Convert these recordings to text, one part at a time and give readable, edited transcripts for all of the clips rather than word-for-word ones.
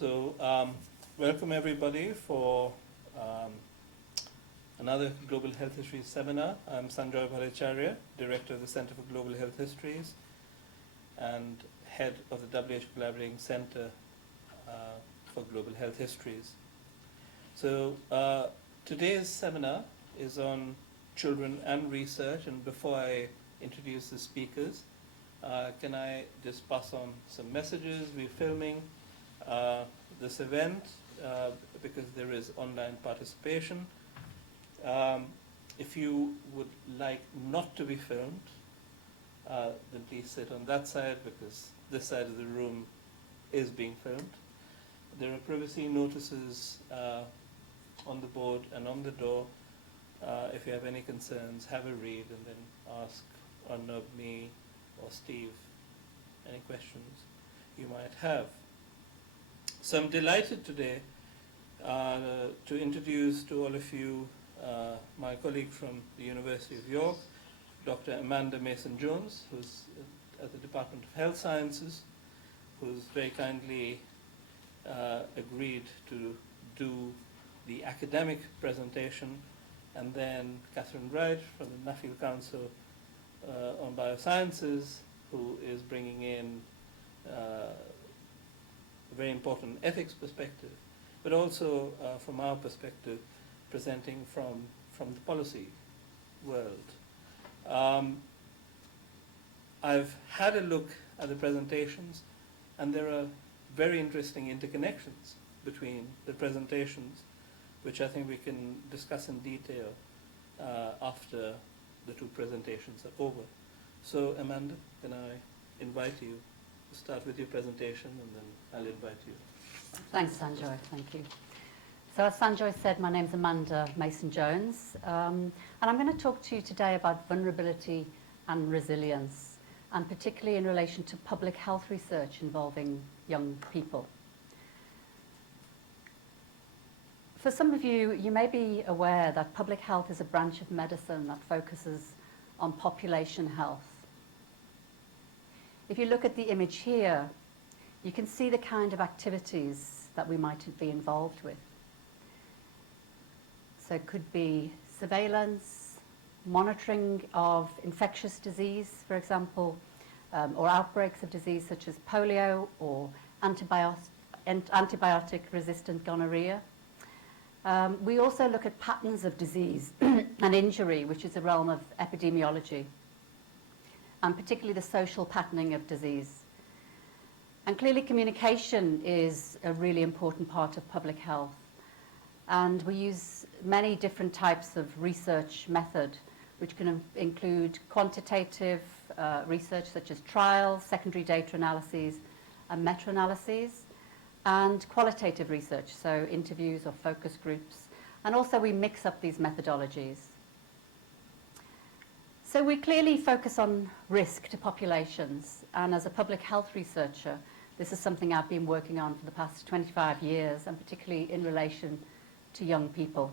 So, welcome everybody for another Global Health Histories seminar. I'm Sanjoy Bhattacharya, Director of the Center for Global Health Histories and Head of the WHO Collaborating Center for Global Health Histories. So, today's seminar is on children and research, and before I introduce the speakers, can I just pass on some messages? We're filming this event because there is online participation. If you would like not to be filmed, then please sit on that side because this side of the room is being filmed. There are privacy notices on the board and on the door. If you have any concerns, have a read and then ask or nub me or Steve any questions you might have. So I'm delighted today to introduce to all of you my colleague from the University of York, Dr. Amanda Mason-Jones, who's at the Department of Health Sciences, who's very kindly agreed to do the academic presentation, and then Katharine Wright from the Nuffield Council on Biosciences, who is bringing in a very important ethics perspective, but also from our perspective, presenting from the policy world. I've had a look at the presentations, and there are very interesting interconnections between the presentations, which I think we can discuss in detail after the two presentations are over. So, Amanda, can I invite you to start with your presentation, and then I'll invite you. Thanks, Sanjoy. Thank you. So as Sanjoy said, my name's Amanda Mason-Jones, and I'm going to talk to you today about vulnerability and resilience, and particularly in relation to public health research involving young people. For some of you, you may be aware that public health is a branch of medicine that focuses on population health. If you look at the image here, you can see the kind of activities that we might be involved with. So it could be surveillance, monitoring of infectious disease, for example, or outbreaks of disease such as polio or antibiotic-resistant gonorrhea. We also look at patterns of disease and injury, which is a realm of epidemiology, and particularly the social patterning of disease. And clearly communication is a really important part of public health. And we use many different types of research method, which can include quantitative research such as trials, secondary data analyses, and meta-analyses, and qualitative research, so interviews or focus groups. And also we mix up these methodologies. So we clearly focus on risk to populations, and as a public health researcher, this is something I've been working on for the past 25 years, and particularly in relation to young people.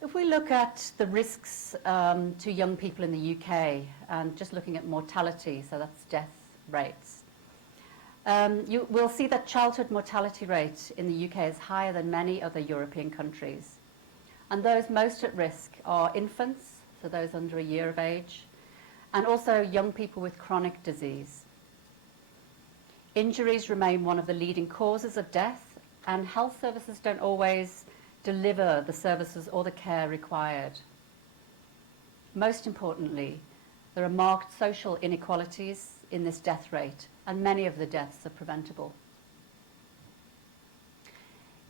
If we look at the risks to young people in the UK, and just looking at mortality, so that's death rates, you will see that childhood mortality rate in the UK is higher than many other European countries. And those most at risk are infants, so those under a year of age, and also young people with chronic disease. Injuries remain one of the leading causes of death, and health services don't always deliver the services or the care required. Most importantly, there are marked social inequalities in this death rate, and many of the deaths are preventable.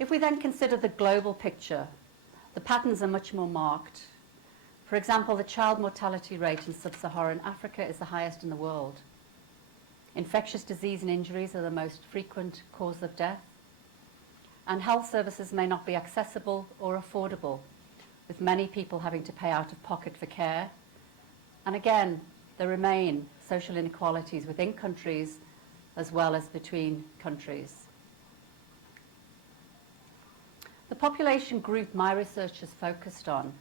If we then consider the global picture, the patterns are much more marked. For example, the child mortality rate in sub-Saharan Africa is the highest in the world. Infectious disease and injuries are the most frequent cause of death, and health services may not be accessible or affordable, with many people having to pay out of pocket for care. And again, there remain social inequalities within countries as well as between countries. The population group my research has focused on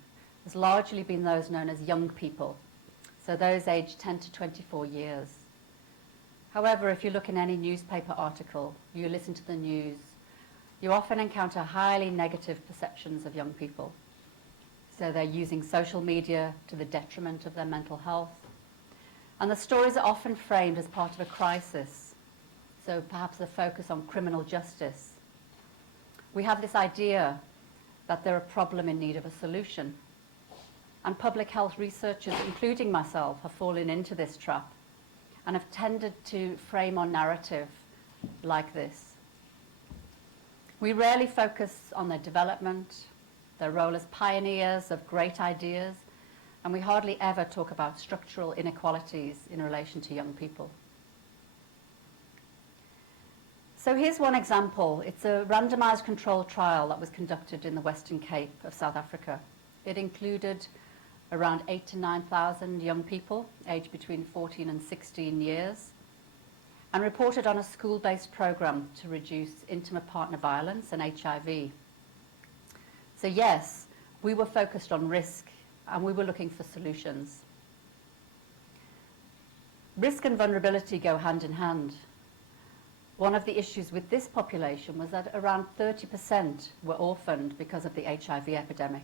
has largely been those known as young people, so those aged 10 to 24 years. However, if you look in any newspaper article, you listen to the news, you often encounter highly negative perceptions of young people. So they're using social media to the detriment of their mental health. And the stories are often framed as part of a crisis. So perhaps a focus on criminal justice. We have this idea that they're a problem in need of a solution. And public health researchers, including myself, have fallen into this trap and have tended to frame our narrative like this. We rarely focus on their development, their role as pioneers of great ideas, and we hardly ever talk about structural inequalities in relation to young people. So here's one example. It's a randomized controlled trial that was conducted in the Western Cape of South Africa. It included around 8,000 to 9,000 young people, aged between 14 and 16 years, and reported on a school-based program to reduce intimate partner violence and HIV. So yes, we were focused on risk, and we were looking for solutions. Risk and vulnerability go hand in hand. One of the issues with this population was that around 30% were orphaned because of the HIV epidemic.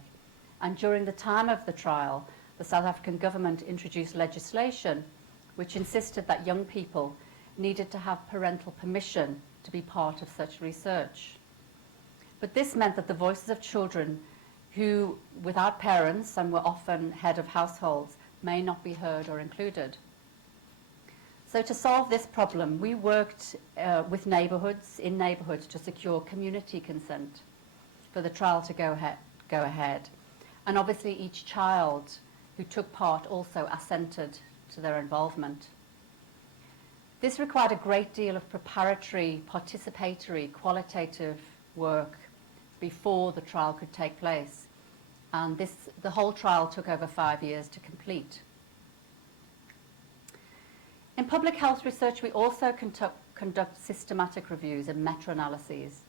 And during the time of the trial, the South African government introduced legislation which insisted that young people needed to have parental permission to be part of such research. But this meant that the voices of children who, without parents and were often head of households, may not be heard or included. So to solve this problem, we worked with neighbourhoods, in neighbourhoods, to secure community consent for the trial to go ahead. And obviously each child who took part also assented to their involvement. This required a great deal of preparatory, participatory, qualitative work before the trial could take place. And the whole trial took over 5 years to complete. In public health research, we also conduct systematic reviews and meta-analyses,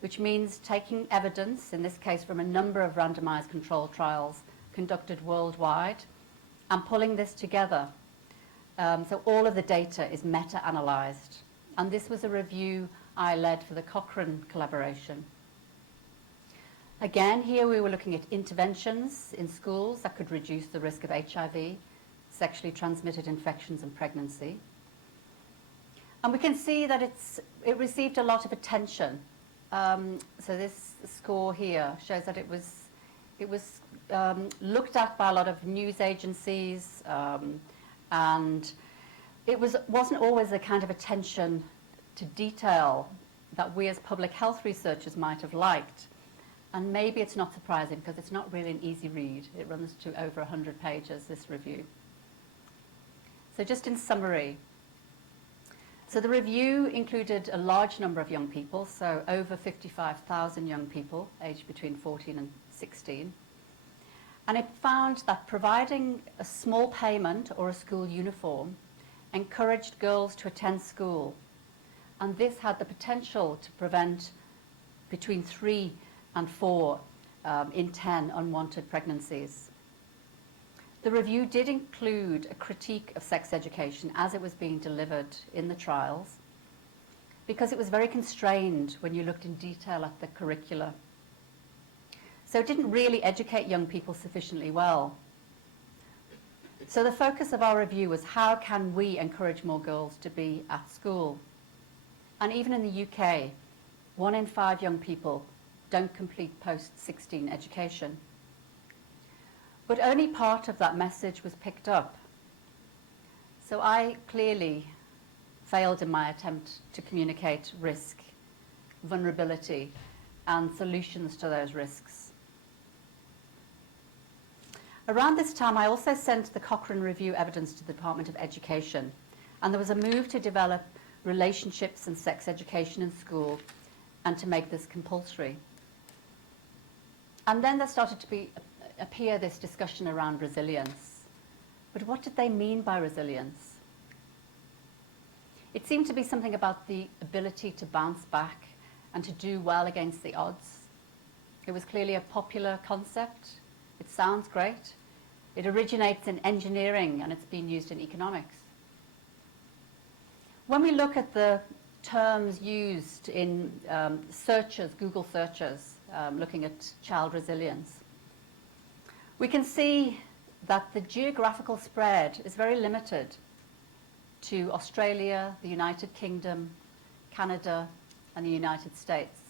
which means taking evidence, in this case from a number of randomized controlled trials conducted worldwide, and pulling this together. So all of the data is meta-analysed. And this was a review I led for the Cochrane collaboration. Again, here we were looking at interventions in schools that could reduce the risk of HIV, sexually transmitted infections and pregnancy. And we can see that it received a lot of attention. So this score here shows that it was looked at by a lot of news agencies, and it wasn't always the kind of attention to detail that we as public health researchers might have liked. And maybe it's not surprising because it's not really an easy read. It runs to over 100 pages, this review. So just in summary, so the review included a large number of young people, so over 55,000 young people aged between 14 and 16. And it found that providing a small payment or a school uniform encouraged girls to attend school. And this had the potential to prevent between 3 and 4 in 10 unwanted pregnancies. The review did include a critique of sex education as it was being delivered in the trials, because it was very constrained when you looked in detail at the curricula. So it didn't really educate young people sufficiently well. So the focus of our review was how can we encourage more girls to be at school? And even in the UK, 1 in 5 young people don't complete post-16 education. But only part of that message was picked up. So I clearly failed in my attempt to communicate risk, vulnerability, and solutions to those risks. Around this time, I also sent the Cochrane Review evidence to the Department of Education, and there was a move to develop relationships and sex education in school and to make this compulsory. And then there started to appear this discussion around resilience. But what did they mean by resilience? It seemed to be something about the ability to bounce back and to do well against the odds. It was clearly a popular concept. It sounds great. It originates in engineering and it's been used in economics. When we look at the terms used in searches, Google searches, looking at child resilience, we can see that the geographical spread is very limited to Australia, the United Kingdom, Canada, and the United States.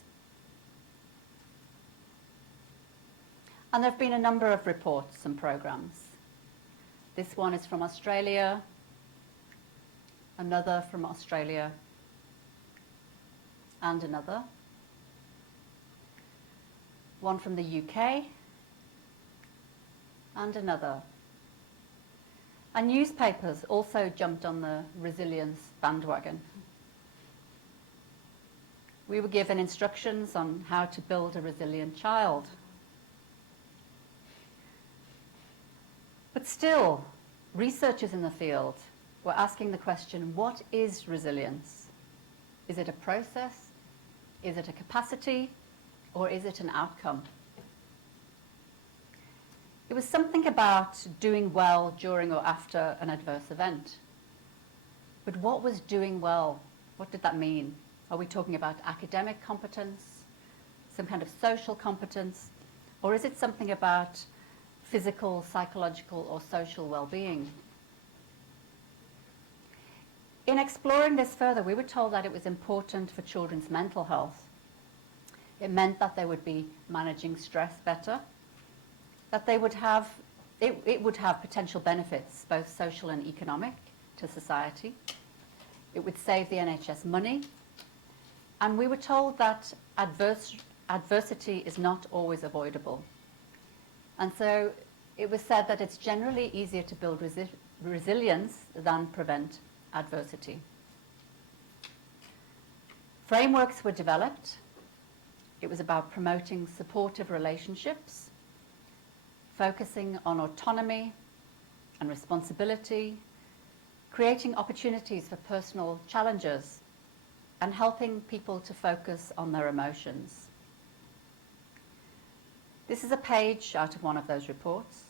And there have been a number of reports and programs. This one is from Australia, another from Australia, and another. One from the UK, and another. And newspapers also jumped on the resilience bandwagon. We were given instructions on how to build a resilient child. But still, researchers in the field were asking the question, what is resilience? Is it a process? Is it a capacity? Or is it an outcome? It was something about doing well during or after an adverse event. But what was doing well? What did that mean? Are we talking about academic competence, some kind of social competence, or is it something about physical, psychological, or social well-being? In exploring this further, we were told that it was important for children's mental health. It meant that they would be managing stress better, that they would have, it would have potential benefits, both social and economic, to society. It would save the NHS money. And we were told that adversity is not always avoidable. And so it was said that it's generally easier to build resilience than prevent adversity. Frameworks were developed. It was about promoting supportive relationships, focusing on autonomy and responsibility, creating opportunities for personal challenges, and helping people to focus on their emotions. This is a page out of one of those reports.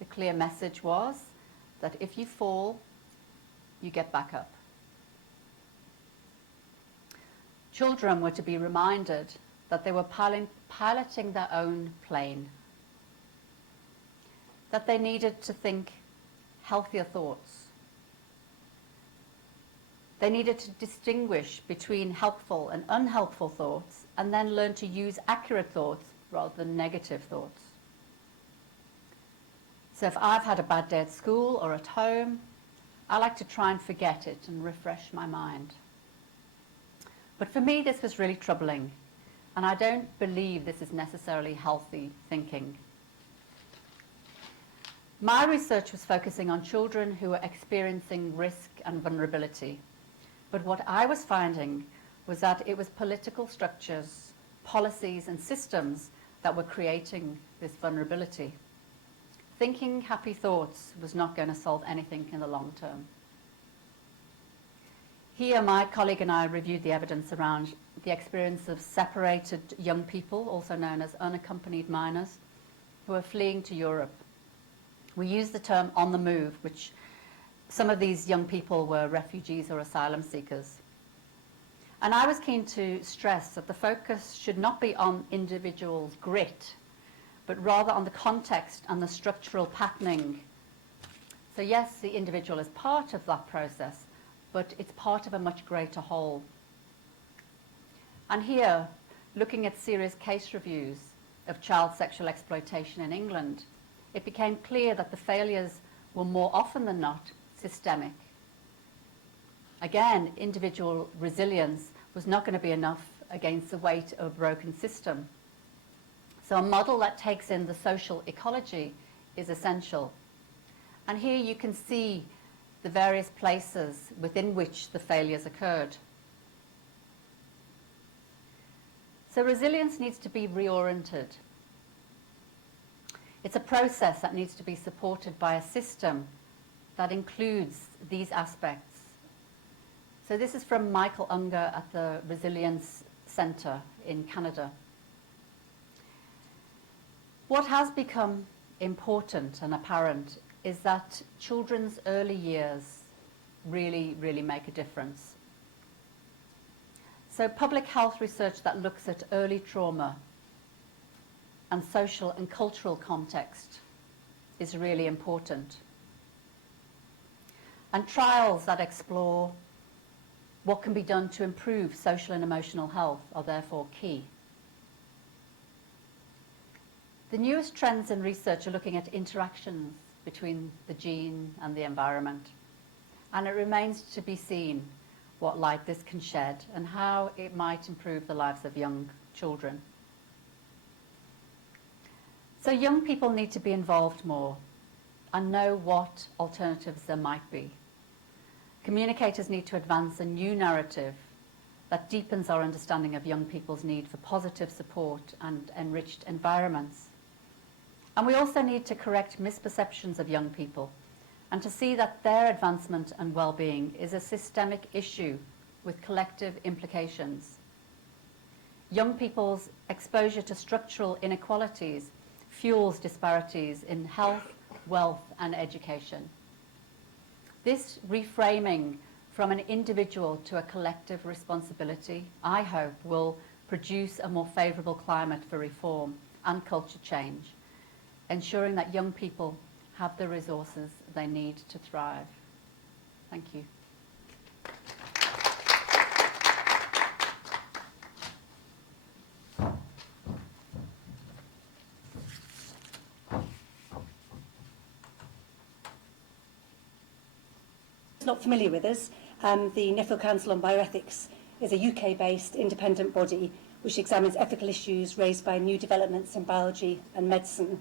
The clear message was that if you fall, you get back up. Children were to be reminded that they were piloting their own plane, that they needed to think healthier thoughts. They needed to distinguish between helpful and unhelpful thoughts and then learn to use accurate thoughts rather than negative thoughts. So if I've had a bad day at school or at home, I like to try and forget it and refresh my mind. But for me, this was really troubling, and I don't believe this is necessarily healthy thinking. My research was focusing on children who were experiencing risk and vulnerability. But what I was finding was that it was political structures, policies, and systems that were creating this vulnerability. Thinking happy thoughts was not going to solve anything in the long term. Here, my colleague and I reviewed the evidence around the experience of separated young people, also known as unaccompanied minors, who are fleeing to Europe. We used the term on the move, which some of these young people were refugees or asylum seekers. And I was keen to stress that the focus should not be on individuals' grit, but rather on the context and the structural patterning. So yes, the individual is part of that process, but it's part of a much greater whole. And here, looking at serious case reviews of child sexual exploitation in England, it became clear that the failures were more often than not systemic. Again, individual resilience was not going to be enough against the weight of a broken system. So a model that takes in the social ecology is essential. And here you can see the various places within which the failures occurred. So resilience needs to be reoriented. It's a process that needs to be supported by a system that includes these aspects. So this is from Michael Unger at the Resilience Centre in Canada. What has become important and apparent is that children's early years really, really make a difference. So public health research that looks at early trauma and social and cultural context is really important. And trials that explore what can be done to improve social and emotional health are therefore key. The newest trends in research are looking at interactions between the gene and the environment. And it remains to be seen what light this can shed and how it might improve the lives of young children. So young people need to be involved more and know what alternatives there might be. Communicators need to advance a new narrative that deepens our understanding of young people's need for positive support and enriched environments. And we also need to correct misperceptions of young people and to see that their advancement and well-being is a systemic issue with collective implications. Young people's exposure to structural inequalities fuels disparities in health, wealth, and education. This reframing from an individual to a collective responsibility, I hope, will produce a more favourable climate for reform and culture change, ensuring that young people have the resources they need to thrive. Thank you. Not familiar with us, the Nuffield Council on Bioethics is a UK-based independent body which examines ethical issues raised by new developments in biology and medicine,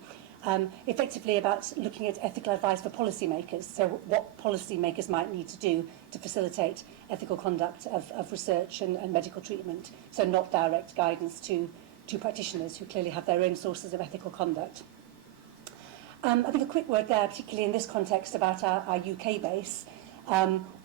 effectively about looking at ethical advice for policymakers, so what policymakers might need to do to facilitate ethical conduct of research and medical treatment, so not direct guidance to practitioners who clearly have their own sources of ethical conduct. I think a quick word there, particularly in this context, about our UK base.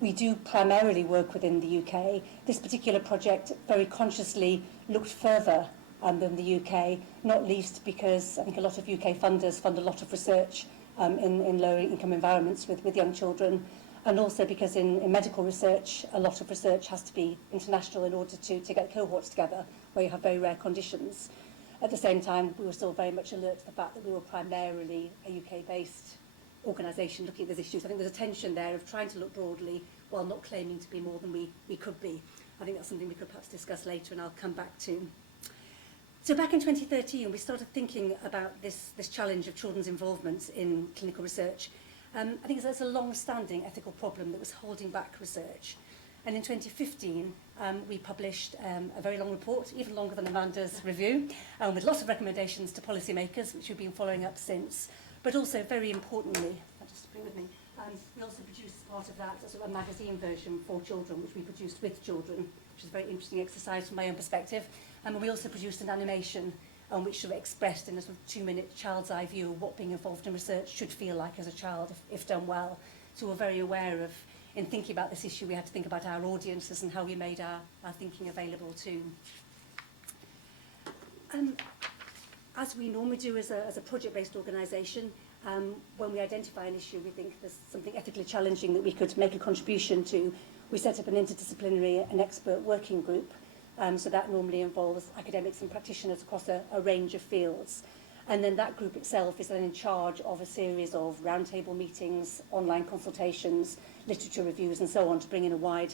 We do primarily work within the UK. This particular project very consciously looked further than the UK, not least because I think a lot of UK funders fund a lot of research in lower income environments with young children, and also because in medical research, a lot of research has to be international in order to get cohorts together where you have very rare conditions. At the same time, we were still very much alert to the fact that we were primarily a UK-based organisation looking at these issues. I think there's a tension there of trying to look broadly while not claiming to be more than we could be. I think that's something we could perhaps discuss later and I'll come back to. So back in 2013, we started thinking about this challenge of children's involvement in clinical research. I think there's a long-standing ethical problem that was holding back research. And in 2015, we published a very long report, even longer than Amanda's review, with lots of recommendations to policymakers, which we've been following up since. But also, very importantly, I'll just bring with me, we also produced part of that as a magazine version for children, which we produced with children, which is a very interesting exercise from my own perspective. And we also produced an animation which sort of expressed in a sort of 2-minute child's eye view of what being involved in research should feel like as a child if done well. So we're very aware of, in thinking about this issue, we had to think about our audiences and how we made our thinking available too. As we normally do as a project-based organisation, when we identify an issue we think there's something ethically challenging that we could make a contribution to, we set up an interdisciplinary and expert working group. So that normally involves academics and practitioners across a range of fields. And then that group itself is then in charge of a series of roundtable meetings, online consultations, literature reviews and so on to bring in a wide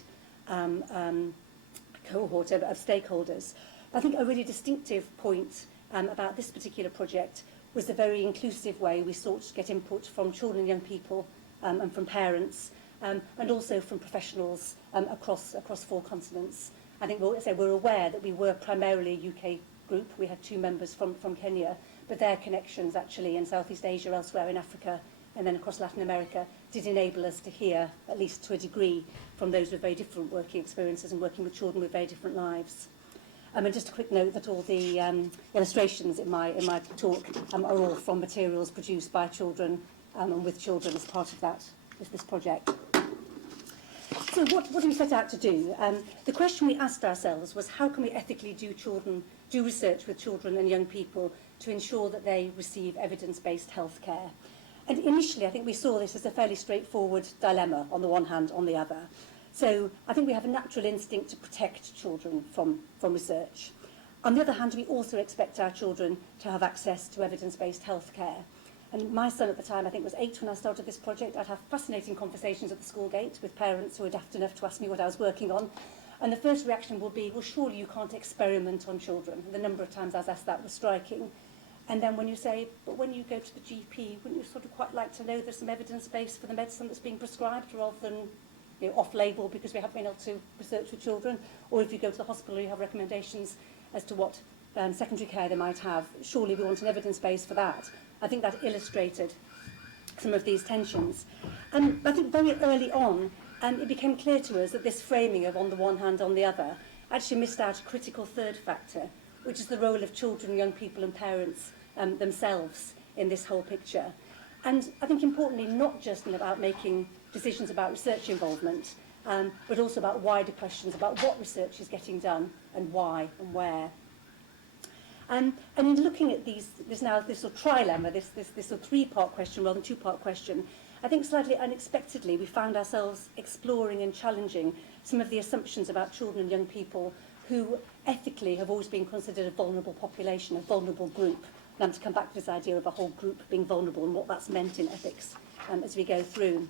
cohort of stakeholders. I think a really distinctive point about this particular project was the very inclusive way we sought to get input from children and young people and from parents and also from professionals across 4 continents. I think we're aware that we were primarily a UK group. We had 2 members from Kenya, but their connections actually in Southeast Asia, elsewhere in Africa, and then across Latin America did enable us to hear, at least to a degree, from those with very different working experiences and working with children with very different lives. And just a quick note that all the illustrations in my talk are all from materials produced by children and with children as part of this project. So what do we set out to do? The question we asked ourselves was how can we ethically do research with children and young people to ensure that they receive evidence-based healthcare? And initially, I think we saw this as a fairly straightforward dilemma, on the one hand, on the other. So I think we have a natural instinct to protect children from research. On the other hand, we also expect our children to have access to evidence-based healthcare. And my son at the time, I think, was 8 when I started this project. I'd have fascinating conversations at the school gate with parents who were daft enough to ask me what I was working on. And the first reaction will be, well, surely you can't experiment on children. And the number of times I was asked that was striking. And then when you say, but when you go to the GP, wouldn't you sort of quite like to know there's some evidence base for the medicine that's being prescribed rather than off-label because we haven't been able to research with children? Or if you go to the hospital, you have recommendations as to what secondary care they might have. Surely we want an evidence base for that. I think that illustrated some of these tensions. And I think very early on, it became clear to us that this framing of on the one hand, on the other, actually missed out a critical third factor, which is the role of children, young people and parents themselves in this whole picture. And I think importantly, not just about making decisions about research involvement, but also about wider questions about what research is getting done and why and where. And in looking at this sort of trilemma, this sort of three-part question rather than two-part question, I think slightly unexpectedly we found ourselves exploring and challenging some of the assumptions about children and young people who ethically have always been considered a vulnerable population, a vulnerable group. And I'm to come back to this idea of a whole group being vulnerable and what that's meant in ethics as we go through.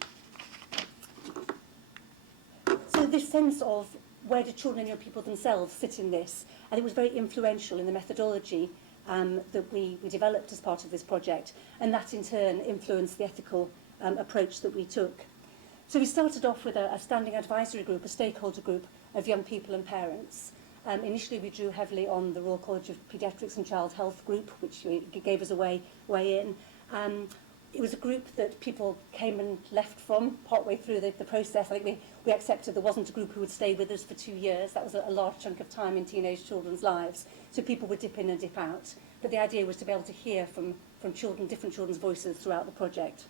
So this sense of where do children and young people themselves sit in this, I think was very influential in the methodology that we developed as part of this project, and that in turn influenced the ethical approach that we took. So we started off with a standing advisory group, a stakeholder group of young people and parents. Initially we drew heavily on the Royal College of Paediatrics and Child Health group, which gave us a way in. It was a group that people came and left from partway through the process. I think we accepted there wasn't a group who would stay with us for 2 years. That was a large chunk of time in teenage children's lives. So people would dip in and dip out. But the idea was to be able to hear from children, different children's voices throughout the project.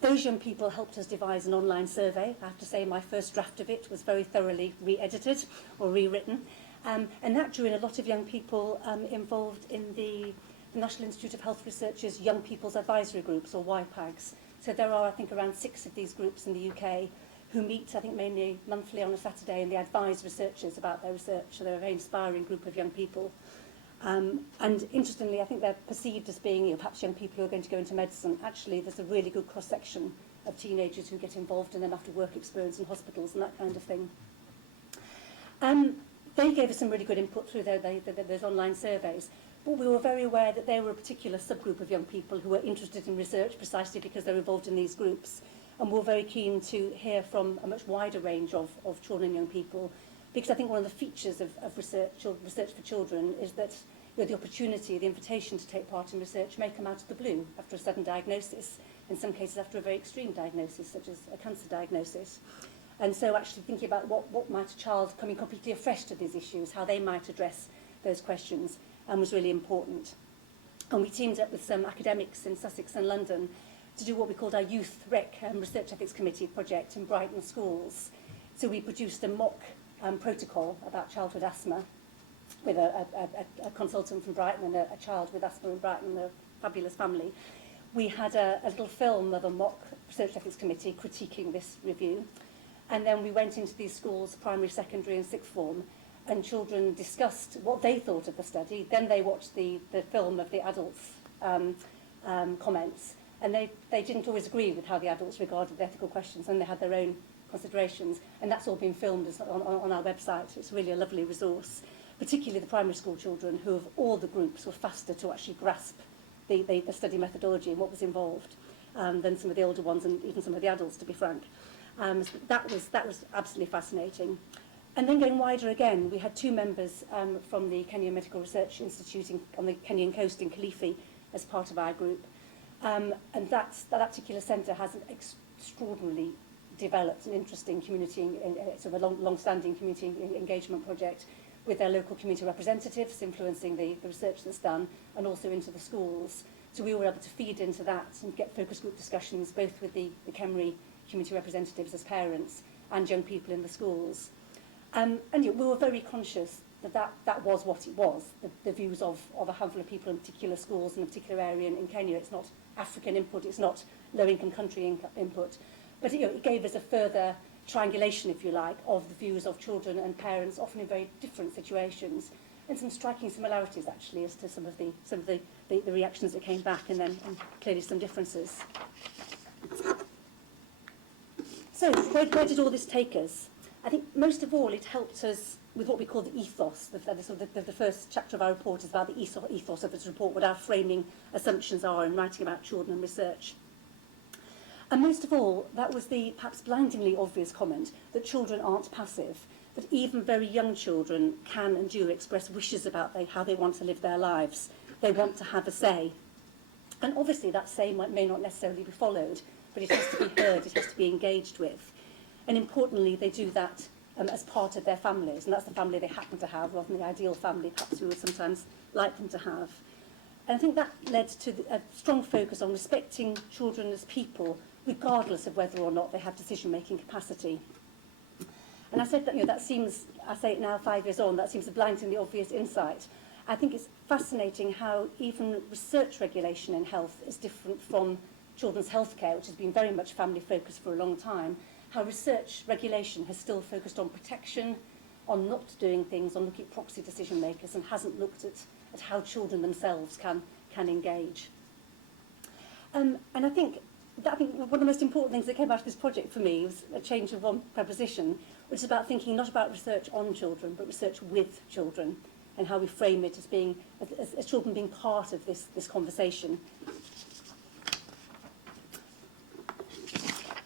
Those young people helped us devise an online survey. I have to say my first draft of it was very thoroughly re-edited or rewritten. And that drew in a lot of young people involved in the National Institute of Health Research's Young People's Advisory Groups, or YPAGs. So there are, I think, around 6 of these groups in the UK who meet, I think, mainly monthly on a Saturday, and they advise researchers about their research. So they're a very inspiring group of young people. And interestingly, I think they're perceived as being perhaps young people who are going to go into medicine. Actually, there's a really good cross-section of teenagers who get involved in them after work experience in hospitals and that kind of thing. They gave us some really good input through those online surveys, but we were very aware that they were a particular subgroup of young people who were interested in research precisely because they're involved in these groups. And we're very keen to hear from a much wider range of children and young people, because I think one of the features of research for children is that the opportunity, the invitation to take part in research may come out of the blue after a sudden diagnosis, in some cases after a very extreme diagnosis, such as a cancer diagnosis. And so actually thinking about what might a child coming completely afresh to these issues, how they might address those questions, was really important. And we teamed up with some academics in Sussex and London to do what we called our Youth Rec Research Ethics Committee project in Brighton schools. So we produced a mock protocol about childhood asthma with a consultant from Brighton and a child with asthma in Brighton, and a fabulous family. We had a little film of a mock Research Ethics Committee critiquing this review. And then we went into these schools, primary, secondary and sixth form, and children discussed what they thought of the study. Then they watched the film of the adults' comments, and they didn't always agree with how the adults regarded the ethical questions, and they had their own considerations. And that's all been filmed on our website. It's really a lovely resource, particularly the primary school children, who of all the groups were faster to actually grasp the study methodology and what was involved than some of the older ones and even some of the adults, to be frank. So that was absolutely fascinating. And then going wider again, we had 2 members from the Kenya Medical Research Institute on the Kenyan coast in Kilifi as part of our group. And that particular centre has an extraordinarily developed and interesting community, sort of a long-standing community engagement project with their local community representatives influencing the research that's done, and also into the schools. So we were able to feed into that and get focus group discussions both with the Kemri community representatives as parents and young people in the schools. And we were very conscious that was what it was, the views of a handful of people in particular schools in a particular area in Kenya. It's not African input, it's not low-income country input. But it gave us a further triangulation, if you like, of the views of children and parents, often in very different situations, and some striking similarities, actually, as to some of the reactions that came back, and clearly some differences. So, where did all this take us? I think most of all it helped us with what we call the ethos. The first chapter of our report is about the ethos of this report, what our framing assumptions are in writing about children and research. And most of all, that was the perhaps blindingly obvious comment that children aren't passive, that even very young children can and do express wishes about how they want to live their lives. They want to have a say. And obviously that say may not necessarily be followed, but it has to be heard, it has to be engaged with. And importantly, they do that as part of their families, and that's the family they happen to have, rather than the ideal family perhaps we would sometimes like them to have. And I think that led to a strong focus on respecting children as people, regardless of whether or not they have decision-making capacity. And I said that, that seems, I say it now 5 years on, that seems a blindingly obvious insight. I think it's fascinating how even research regulation in health is different from children's healthcare, which has been very much family-focused for a long time, how research regulation has still focused on protection, on not doing things, on looking at proxy decision-makers, and hasn't looked at how children themselves can engage. And I think one of the most important things that came out of this project for me was a change of one preposition, which is about thinking not about research on children, but research with children, and how we frame it as being, as children being part of this conversation.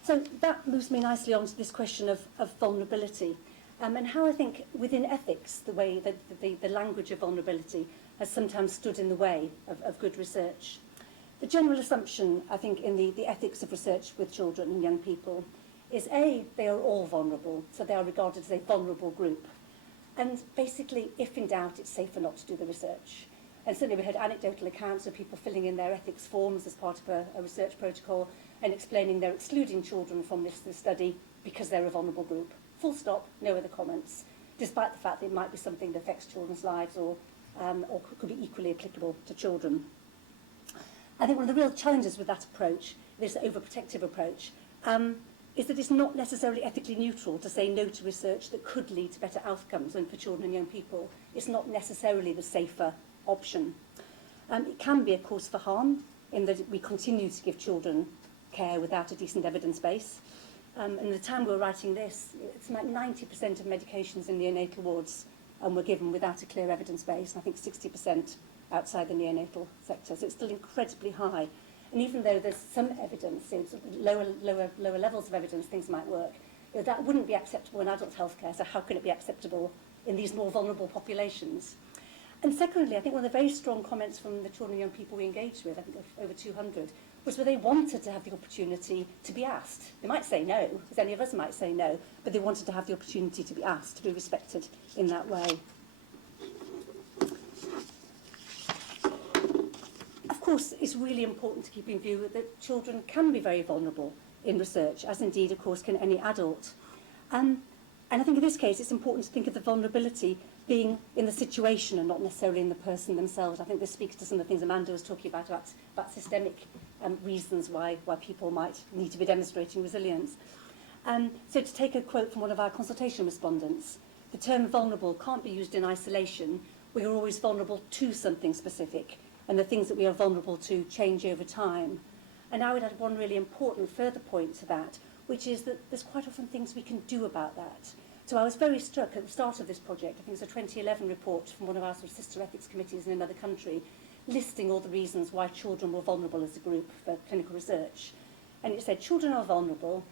So that moves me nicely on to this question of vulnerability, and how I think within ethics, the way that the language of vulnerability has sometimes stood in the way of good research. The general assumption, I think, in the ethics of research with children and young people is A, they are all vulnerable, so they are regarded as a vulnerable group. And basically, if in doubt, it's safer not to do the research. And certainly we heard anecdotal accounts of people filling in their ethics forms as part of a research protocol and explaining they're excluding children from this study because they're a vulnerable group. Full stop, no other comments, despite the fact that it might be something that affects children's lives or could be equally applicable to children. I think one of the real challenges with that approach, this overprotective approach, is that it's not necessarily ethically neutral to say no to research that could lead to better outcomes for children and young people. It's not necessarily the safer option. It can be a cause for harm in that we continue to give children care without a decent evidence base. And at the time we were writing this, it's about 90% of medications in neonatal wards were given without a clear evidence base, and I think 60% outside the neonatal sector. So it's still incredibly high. And even though there's some evidence, lower levels of evidence, things might work, that wouldn't be acceptable in adult healthcare, so how can it be acceptable in these more vulnerable populations? And secondly, I think one of the very strong comments from the children and young people we engaged with, I think over 200, was where they wanted to have the opportunity to be asked. They might say no, as any of us might say no, but they wanted to have the opportunity to be asked, to be respected in that way. Of course, it's really important to keep in view that children can be very vulnerable in research, as indeed, of course, can any adult. And I think in this case, it's important to think of the vulnerability being in the situation and not necessarily in the person themselves. I think this speaks to some of the things Amanda was talking about systemic reasons why people might need to be demonstrating resilience. So to take a quote from one of our consultation respondents, the term vulnerable can't be used in isolation. We are always vulnerable to something specific, and the things that we are vulnerable to change over time. And I would add one really important further point to that, which is that there's quite often things we can do about that. So I was very struck at the start of this project, I think it was a 2011 report from one of our sort of sister ethics committees in another country, listing all the reasons why children were vulnerable as a group for clinical research. And it said children are vulnerable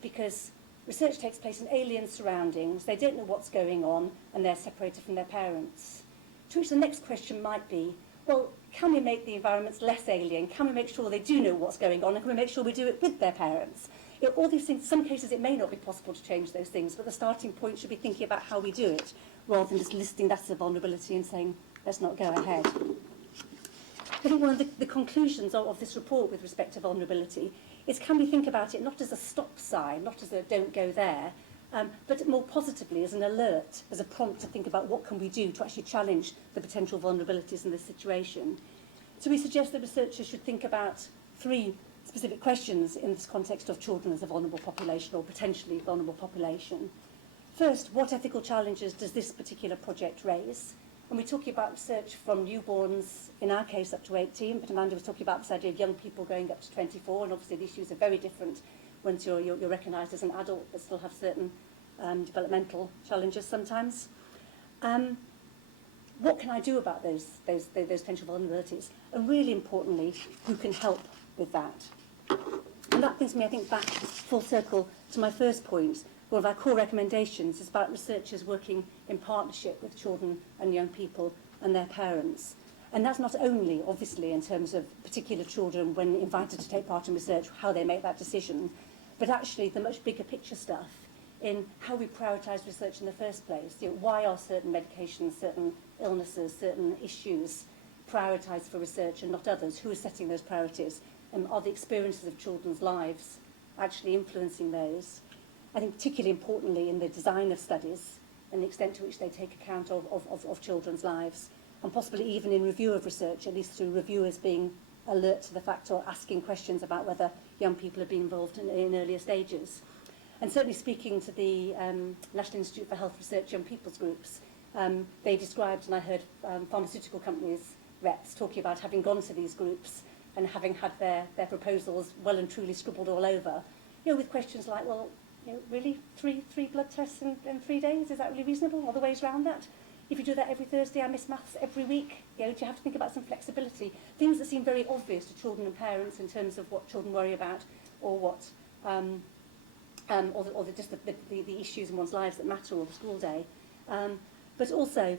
because research takes place in alien surroundings, they don't know what's going on, and they're separated from their parents. To which the next question might be, well, can we make the environments less alien? Can we make sure they do know what's going on? And can we make sure we do it with their parents? All these things, in some cases it may not be possible to change those things, but the starting point should be thinking about how we do it, rather than just listing that as a vulnerability and saying, let's not go ahead. I think one of the conclusions of this report with respect to vulnerability is, can we think about it not as a stop sign, not as a don't go there, but more positively as an alert, as a prompt to think about what can we do to actually challenge the potential vulnerabilities in this situation. So we suggest that researchers should think about 3 specific questions in this context of children as a vulnerable population or potentially vulnerable population. First, what ethical challenges does this particular project raise? And we're talking about research from newborns, in our case up to 18, but Amanda was talking about this idea of young people going up to 24, and obviously the issues are very different once you're recognised as an adult but still have certain developmental challenges sometimes. What can I do about those potential vulnerabilities? And really importantly, who can help with that? And that brings me, I think, back full circle to my first point. One of our core recommendations is about researchers working in partnership with children and young people and their parents. And that's not only, obviously, in terms of particular children when invited to take part in research, how they make that decision, but actually the much bigger picture stuff in how we prioritise research in the first place. You know, why are certain medications, certain illnesses, certain issues prioritised for research and not others? Who is setting those priorities? And are the experiences of children's lives actually influencing those? I think particularly importantly in the design of studies and the extent to which they take account of children's lives, and possibly even in review of research, at least through reviewers being alert to the fact or asking questions about whether young people have been involved in earlier stages. And certainly speaking to the National Institute for Health Research Young People's Groups, they described, and I heard pharmaceutical companies' reps talking about having gone to these groups and having had their proposals well and truly scribbled all over, you know, with questions like, well, you know, really, three blood tests in 3 days? Is that really reasonable? Are there ways around that? If you do that every Thursday, I miss maths every week. You know, do you have to think about some flexibility? Things that seem very obvious to children and parents in terms of what children worry about, or what, or the issues in one's lives that matter, or the school day. But also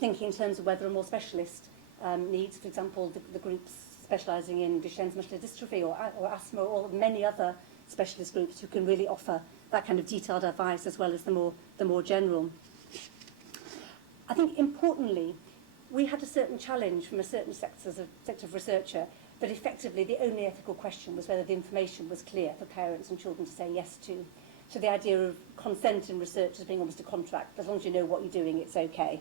thinking in terms of whether a more specialist needs, for example, the groups specialising in Duchenne's muscular dystrophy or asthma, or many other specialist groups who can really offer that kind of detailed advice as well as the more general. I think importantly, we had a certain challenge from a certain sector of researcher that effectively the only ethical question was whether the information was clear for parents and children to say yes to. So the idea of consent in research as being almost a contract, as long as you know what you're doing, it's okay.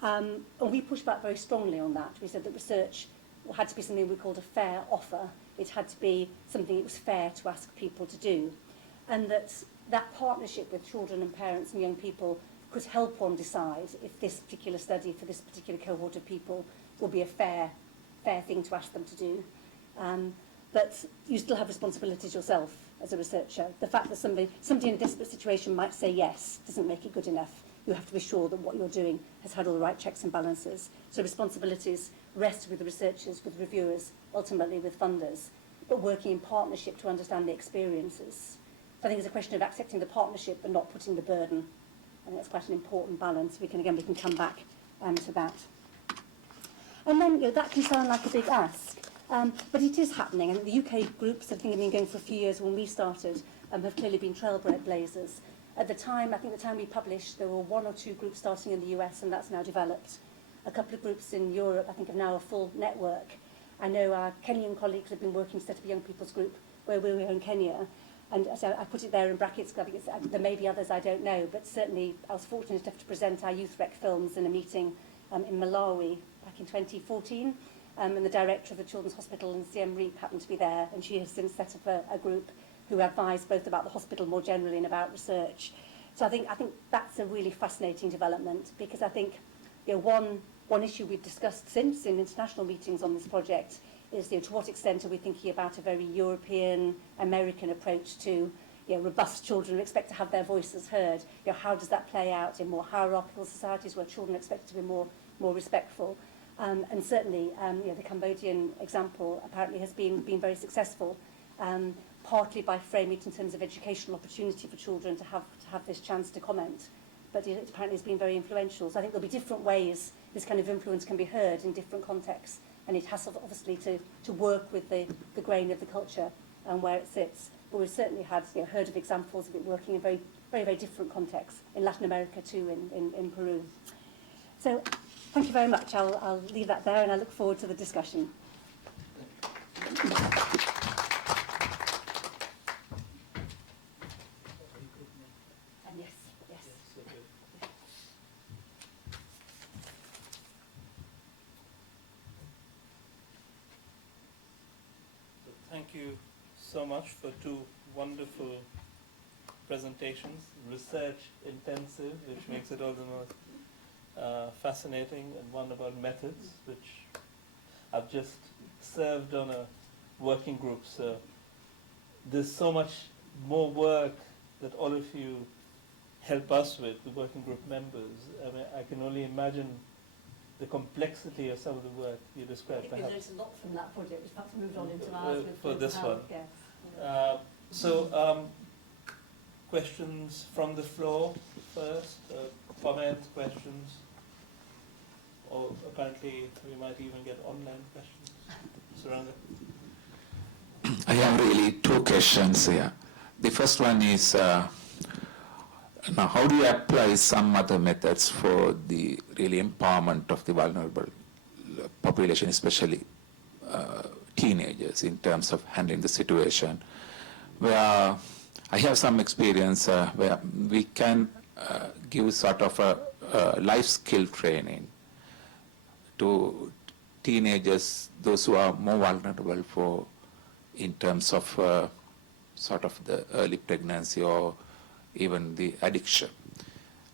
And we pushed back very strongly on that. We said that research had to be something we called a fair offer. It had to be something it was fair to ask people to do. And that partnership with children and parents and young people could help one decide if this particular study for this particular cohort of people will be a fair thing to ask them to do. But you still have responsibilities yourself as a researcher. The fact that somebody in a desperate situation might say yes doesn't make it good enough. You have to be sure that what you're doing has had all the right checks and balances. So responsibilities rest with the researchers, with reviewers, ultimately with funders, but working in partnership to understand the experiences. So I think it's a question of accepting the partnership but not putting the burden. I think that's quite an important balance. We can come back to that. And then, you know, that can sound like a big ask, but it is happening. And the UK groups, I think, have been going for a few years when we started, have clearly been trailblazers. At the time, I think the time we published, there were 1 or 2 groups starting in the US, and that's now developed. A couple of groups in Europe, I think, have now a full network. I know our Kenyan colleagues have been working to set up a young people's group where we were in Kenya. And so I put it there in brackets because I think there may be others I don't know, but certainly I was fortunate enough to present our youth rec films in a meeting in Malawi back in 2014. And the director of the Children's Hospital in Siem Reap happened to be there, and she has since set up a group who advise both about the hospital more generally and about research. So I think that's a really fascinating development, because I think, you know, one issue we've discussed since in international meetings on this project is, you know, to what extent are we thinking about a very European, American approach to, you know, robust children who expect to have their voices heard. You know, how does that play out in more hierarchical societies where children are expected to be more respectful? And certainly, you know, the Cambodian example apparently has been very successful, partly by framing it in terms of educational opportunity for children to have this chance to comment. But it apparently has been very influential. So I think there'll be different ways this kind of influence can be heard in different contexts. And it has obviously to work with the grain of the culture and where it sits. But we've certainly had, you know, heard of examples of it working in very, very, very different contexts, in Latin America too, in Peru. So thank you very much. I'll leave that there, and I look forward to the discussion. you so much for two wonderful presentations, research intensive, which makes it all the more fascinating, and one about methods, which I've just served on a working group, so there's so much more work that all of you help us with, the working group members. I mean, I can only imagine the complexity of some of the work you described. I think we learned a lot from that project, which perhaps moved on into ours with for this one. Yes. So, questions from the floor first, comments, questions, or apparently we might even get online questions surrounding. I have really two questions here. The first one is, now how do you apply some other methods for the really empowerment of the vulnerable population, especially teenagers, in terms of handling the situation, where I have some experience where we can give sort of a life skill training to teenagers, those who are more vulnerable for, in terms of sort of the early pregnancy or even the addiction,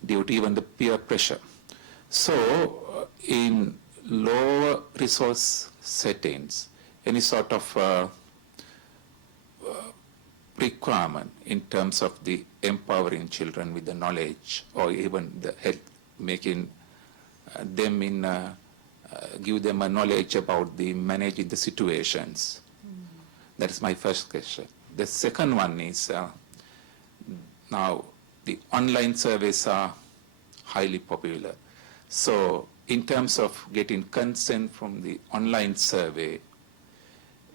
due to even the peer pressure. So in lower resource settings, any sort of requirement in terms of the empowering children with the knowledge, or even the help making them in give them a knowledge about the managing the situations. That is my first question. The second one is, now the online surveys are highly popular. So in terms of getting consent from the online survey,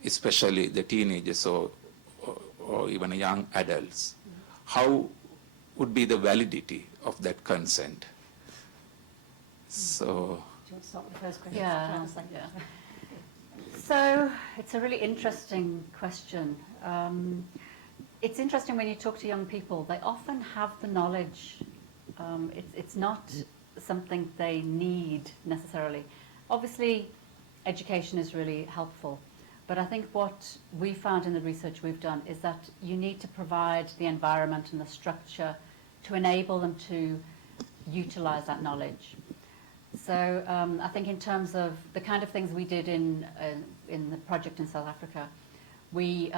especially the teenagers or even young adults, how would be the validity of that consent? So. Do you want to start with the first question? Yeah. So it's a really interesting question. It's interesting when you talk to young people, they often have the knowledge. It's not something they need necessarily. Obviously, education is really helpful. But I think what we found in the research we've done is that you need to provide the environment and the structure to enable them to utilize that knowledge. So I think in terms of the kind of things we did in the project in South Africa, we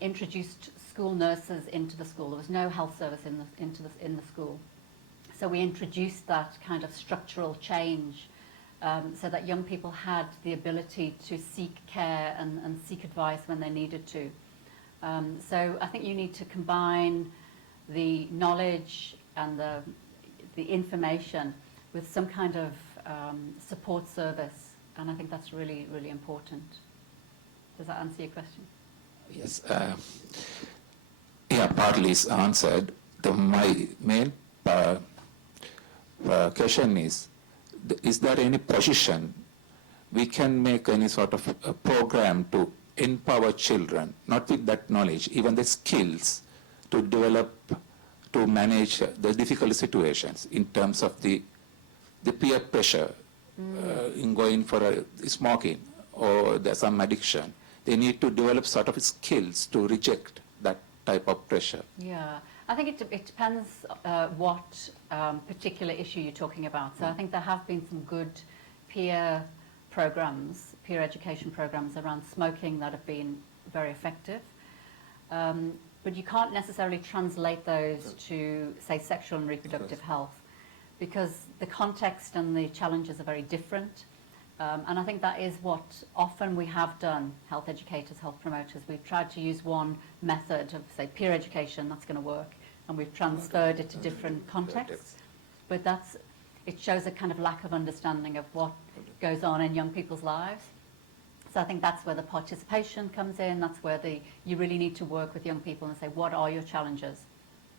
introduced school nurses into the school. There was no health service in the school. So we introduced that kind of structural change so that young people had the ability to seek care and seek advice when they needed to. So I think you need to combine the knowledge and the information with some kind of support service, and I think that's really, really important. Does that answer your question? Yes. Yeah, partly is answered. My main question is there any position we can make any sort of a program to empower children, not with that knowledge, even the skills to develop, to manage the difficult situations in terms of the peer pressure in going for smoking or some addiction. They need to develop sort of skills to reject that type of pressure. Yeah, I think it depends what particular issue you're talking about. So I think there have been some good peer programs, peer education programs around smoking that have been very effective. But you can't necessarily translate those to, say, sexual and reproductive health, because the context and the challenges are very different. And I think that is what often we have done, health educators, health promoters. We've tried to use one method of, say, peer education, that's going to work, and we've transferred it to different contexts. But it shows a kind of lack of understanding of what goes on in young people's lives. So I think that's where the participation comes in. That's where you really need to work with young people and say, what are your challenges?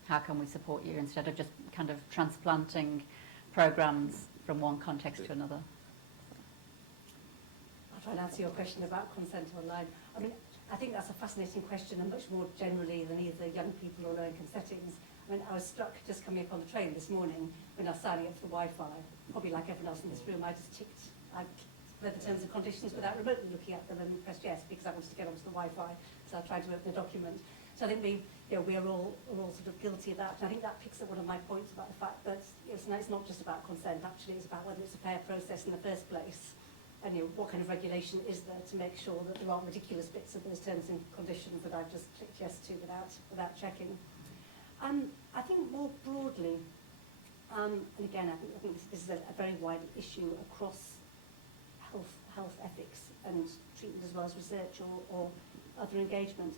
How can we support you? Instead of just kind of transplanting programs from one context to another. I'll try and answer your question about consent online. I mean, I think that's a fascinating question, and much more generally than either young people or low-income settings. I mean, I was struck just coming up on the train this morning when I was signing up for Wi-Fi. Probably like everyone else in this room, I just ticked. I read the terms and conditions without remotely looking at them and pressed yes because I wanted to get onto the Wi-Fi, so I tried to open the document. So I think we are all sort of guilty of that. And I think that picks up one of my points about the fact that it's not just about consent. Actually, it's about whether it's a fair process in the first place, and what kind of regulation is there to make sure that there aren't ridiculous bits of those terms and conditions that I've just clicked yes to without checking. I think more broadly, and again, I think this is a very wide issue across health ethics and treatment as well as research or other engagement,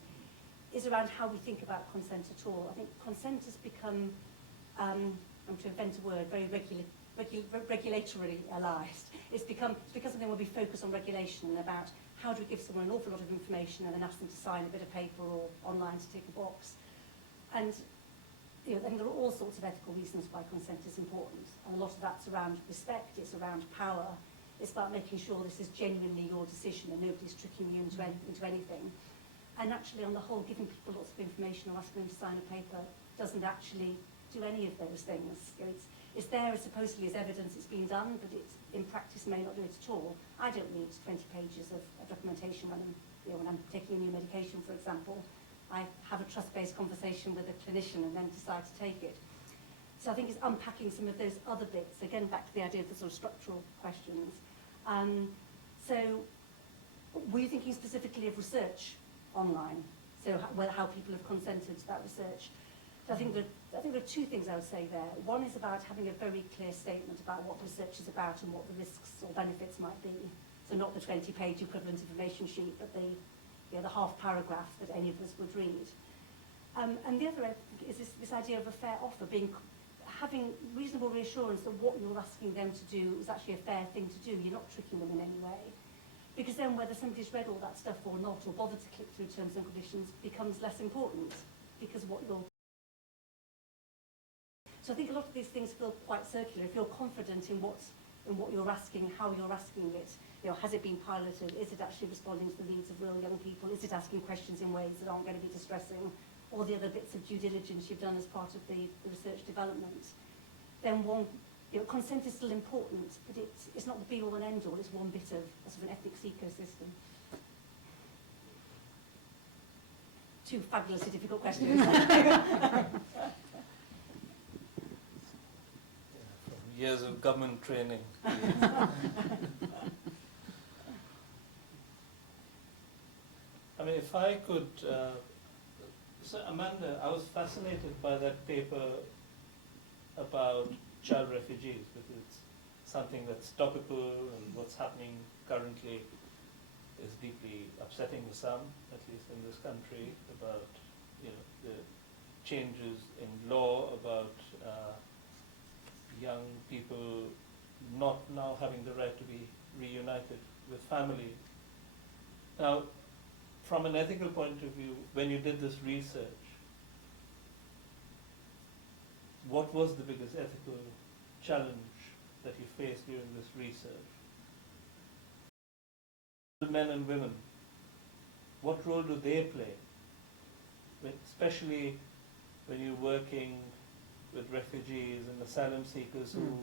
is around how we think about consent at all. I think consent has become, I'm to invent a word, very regulatorily-alized. It's become something where we focus on regulation and about how do we give someone an awful lot of information and then ask them to sign a bit of paper or online to tick a box. And I think there are all sorts of ethical reasons why consent is important. And a lot of that's around respect, it's around power, it's about making sure this is genuinely your decision and nobody's tricking you into anything. And actually, on the whole, giving people lots of information or asking them to sign a paper doesn't actually do any of those things. It's there supposedly as evidence it's been done, but it in practice may not do it at all. I don't need 20 pages of documentation when I'm taking a new medication, for example. I have a trust-based conversation with a clinician and then decide to take it. So I think it's unpacking some of those other bits, again back to the idea of the sort of structural questions. So we're thinking specifically of research online, so how people have consented to that research. So I think there are two things I would say there. One is about having a very clear statement about what research is about and what the risks or benefits might be. So not the 20-page equivalent information sheet, but the half paragraph that any of us would read. And the other is this idea of a fair offer, having reasonable reassurance that what you're asking them to do is actually a fair thing to do. You're not tricking them in any way. Because then whether somebody's read all that stuff or not, or bothered to click through terms and conditions, becomes less important, because what you're... So I think a lot of these things feel quite circular. If you're confident in what you're asking, how you're asking it, has it been piloted? Is it actually responding to the needs of real young people? Is it asking questions in ways that aren't going to be distressing? All the other bits of due diligence you've done as part of the research development. Then consent is still important, but it's not the be-all and end-all. It's one bit of sort of an ethics ecosystem. Two fabulously difficult questions. From years of government training. I mean, if I could, so Amanda, I was fascinated by that paper about child refugees, because it's something that's topical, and what's happening currently is deeply upsetting to some, at least in this country, about the changes in law about young people not now having the right to be reunited with family. Now, from an ethical point of view, when you did this research, what was the biggest ethical challenge that you faced during this research? Men and women, what role do they play? Especially when you're working with refugees and asylum seekers who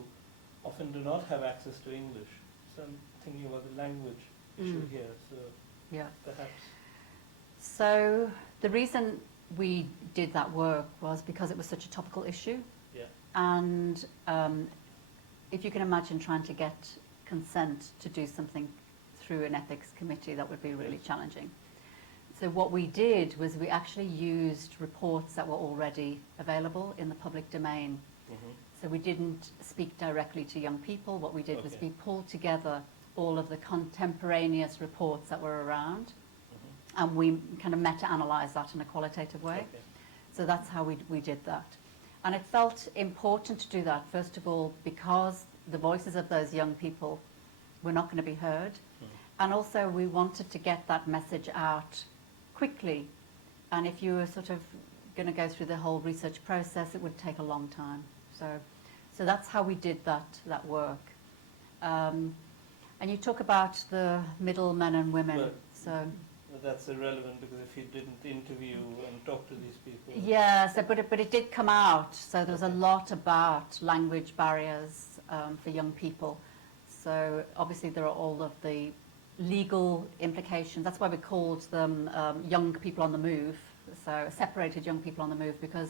often do not have access to English. So I'm thinking about the language issue here, so yeah. perhaps. So the reason we did that work was because it was such a topical issue. Yeah. And if you can imagine trying to get consent to do something through an ethics committee, that would be really challenging. So what we did was we actually used reports that were already available in the public domain. So we didn't speak directly to young people. What we did was we pulled together all of the contemporaneous reports that were around, and we kind of meta-analysed that in a qualitative way. So that's how we did that. And it felt important to do that, first of all, because the voices of those young people were not going to be heard. And also we wanted to get that message out quickly. And if you were sort of going to go through the whole research process, it would take a long time. So that's how we did that work. And you talk about the middle men and women. Well, so that's irrelevant, because if you didn't interview and talk to these people. yeah, but it did come out. So there was a lot about language barriers for young people. So obviously there are all of the legal implications. That's why we called them young people on the move, so separated young people on the move, because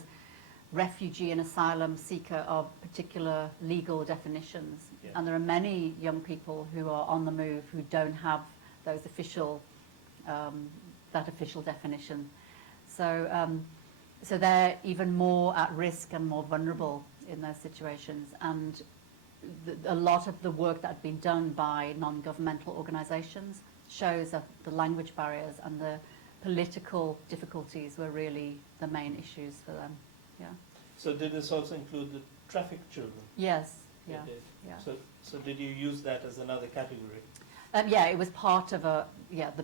refugee and asylum seeker are particular legal definitions. Yeah. And there are many young people who are on the move who don't have those official, that official definition. So, so they're even more at risk and more vulnerable in those situations. And a lot of the work that had been done by non-governmental organisations shows that the language barriers and the political difficulties were really the main issues for them. Yeah. So did this also include the trafficked children? Yes. Yeah. It did. Yeah. So did you use that as another category? Yeah, it was part of the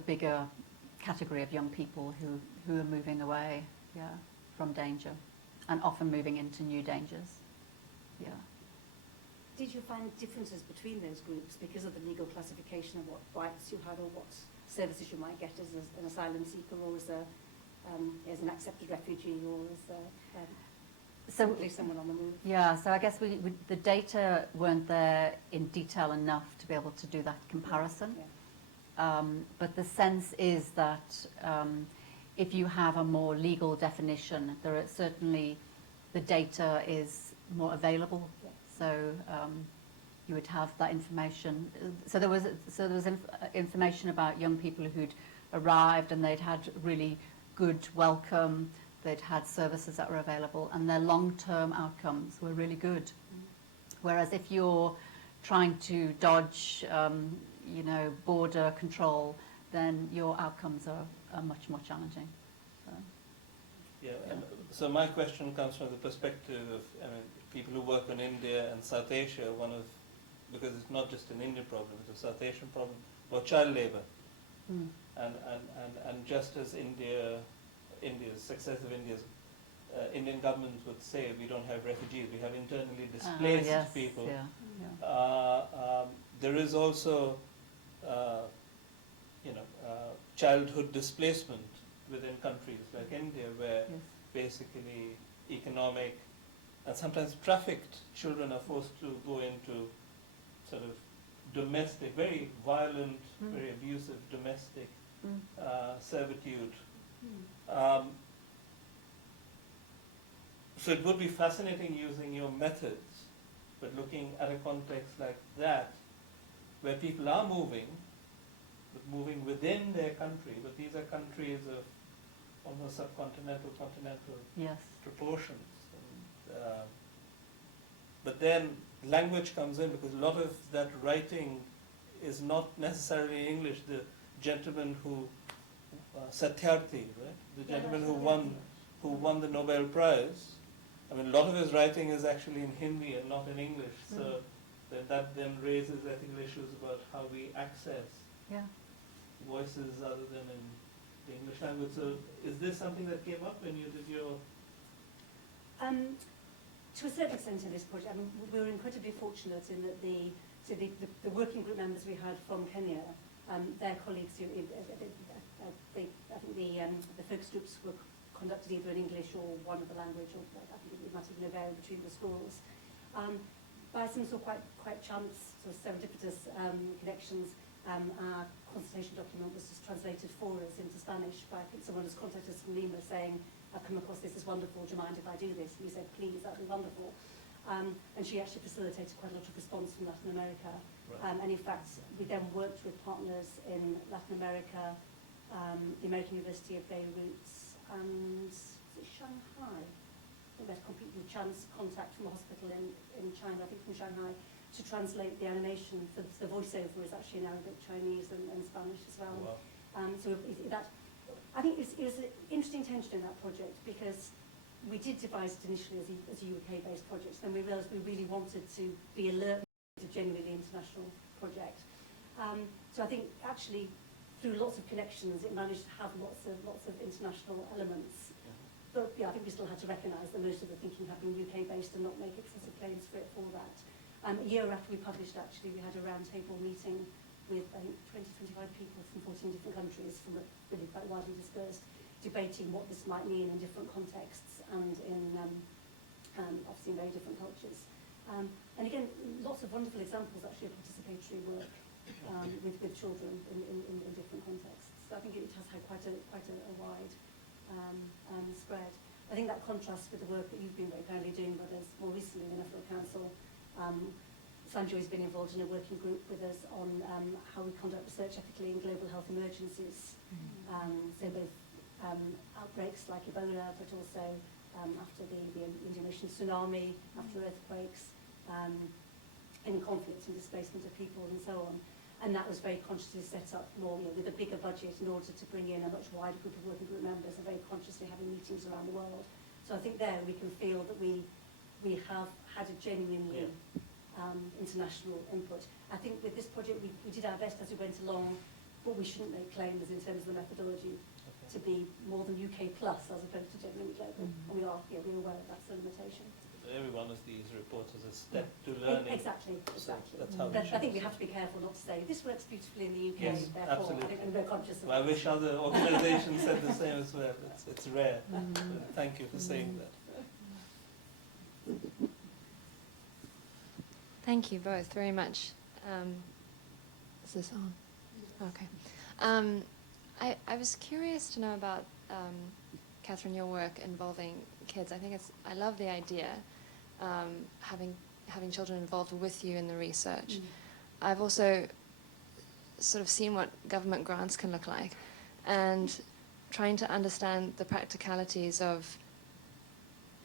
bigger category of young people who are moving away, from danger, and often moving into new dangers. Yeah. Did you find differences between those groups because of the legal classification of what rights you had or what services you might get as an asylum seeker or as an accepted refugee or as simply someone on the move? Yeah, so I guess the data weren't there in detail enough to be able to do that comparison. Yeah. But the sense is that if you have a more legal definition, there are certainly the data is more available. Yeah. So you would have that information. So there was information about young people who'd arrived and they'd had really good welcome. They'd had services that were available, and their long-term outcomes were really good. Mm. Whereas if you're trying to dodge, border control, then your outcomes are much more challenging. So. Yeah, and so my question comes from the perspective of people who work on India and South Asia. Because it's not just an Indian problem; it's a South Asian problem, or child labour. Mm. And just as India's success of Indian governments would say, we don't have refugees, we have internally displaced yes, people. Yeah, yeah. There is also, childhood displacement within countries like India, where Yes. basically economic and sometimes trafficked children are forced to go into sort of domestic, very violent, very abusive domestic servitude. So it would be fascinating using your methods, but looking at a context like that, where people are moving, but moving within their country, but these are countries of almost subcontinental, continental Yes. proportions. And, but then language comes in, because a lot of that writing is not necessarily English. The gentleman who, Satyarthi, right? The gentleman who won the Nobel Prize. I mean, a lot of his writing is actually in Hindi and not in English. So that then raises ethical issues about how we access voices other than in the English language. So is this something that came up when you did your... To a certain extent in this project, we were incredibly fortunate in that the working group members we had from Kenya, their colleagues, I think the focus groups were conducted either in English or one other language, or I think it might have been a vary between the schools. By some sort of quite chance, sort of serendipitous connections, our consultation document was just translated for us into Spanish by, I think someone has contacted us from Lima saying, I've come across this, is wonderful, do you mind if I do this? And we said, please, that'd be wonderful. And she actually facilitated quite a lot of response from Latin America. Right. And in fact, we then worked with partners in Latin America, the American University of Beirut, and Shanghai. I think we had complete chance contact from a hospital in China, I think from Shanghai, to translate the animation. For the voiceover is actually in Arabic, Chinese, and Spanish as well. Wow. So I think it was an interesting tension in that project, because we did devise it initially as a UK-based project, and we realised we really wanted to be alert to a genuinely international project. So I think actually through lots of connections it managed to have lots of international elements. But yeah, I think we still had to recognise that most of the thinking had been UK-based and not make excessive claims for that. A year after we published, actually, we had a roundtable meeting with, I think, 20-25 people from 14 different countries, from really quite widely dispersed, debating what this might mean in different contexts and in obviously in very different cultures. And again, lots of wonderful examples actually of participatory work with children in different contexts. So I think it has had quite a wide spread. I think that contrasts with the work that you've been very kindly doing with us more recently in the Nuffield Council. Sanjoy's been involved in a working group with us on how we conduct research ethically in global health emergencies. So both outbreaks like Ebola, but also after the Indian Ocean tsunami, after earthquakes, in conflicts and displacement of people and so on. And that was very consciously set up more with a bigger budget in order to bring in a much wider group of working group members and very consciously having meetings around the world. So I think there we can feel that we have had a genuinely international input. I think with this project we did our best as we went along, but we shouldn't make claims in terms of the methodology to be more than UK plus as opposed to genuinely global. And we are we're aware of that's a limitation. Every one of these reports is a step to learning. Exactly. So that's how I think we have to be careful not to say this works beautifully in the UK. Yes, therefore, absolutely. I think we're conscious of Well, I that. wish other organisations said the same as well. It's rare. Thank you for saying that. Thank you both very much. Is this on? Okay. I was curious to know about, Katharine, your work involving kids. I love the idea, having children involved with you in the research. I've also sort of seen what government grants can look like, and trying to understand the practicalities of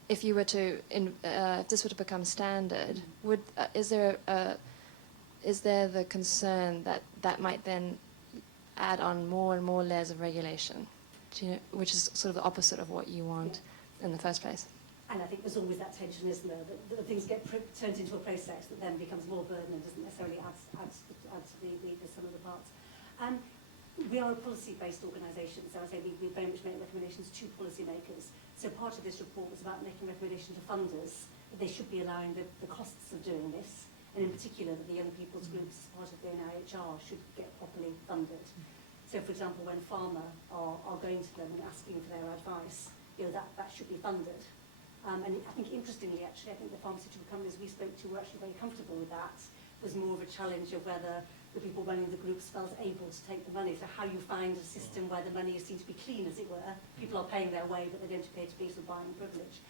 if you were to, if this were to become standard, is there the concern that might then add on more and more layers of regulation, which is sort of the opposite of what you want in the first place? And I think there's always that tension, isn't there, that things get turned into a process that then becomes more burden and doesn't necessarily add to the sum of the parts. We are a policy-based organisation, so I say we very much make recommendations to policymakers. So part of this report was about making recommendations to funders that they should be allowing the costs of doing this, and in particular that the young people's groups as part of the NIHR should get properly funded. So for example, when pharma are going to them and asking for their advice, that should be funded. And I think interestingly, actually, I think the pharmaceutical companies we spoke to were actually very comfortable with that. It was more of a challenge of whether the people running the groups felt able to take the money. So how you find a system where the money is seen to be clean, as it were. People are paying their way, but they don't appear to be sort of buying privilege.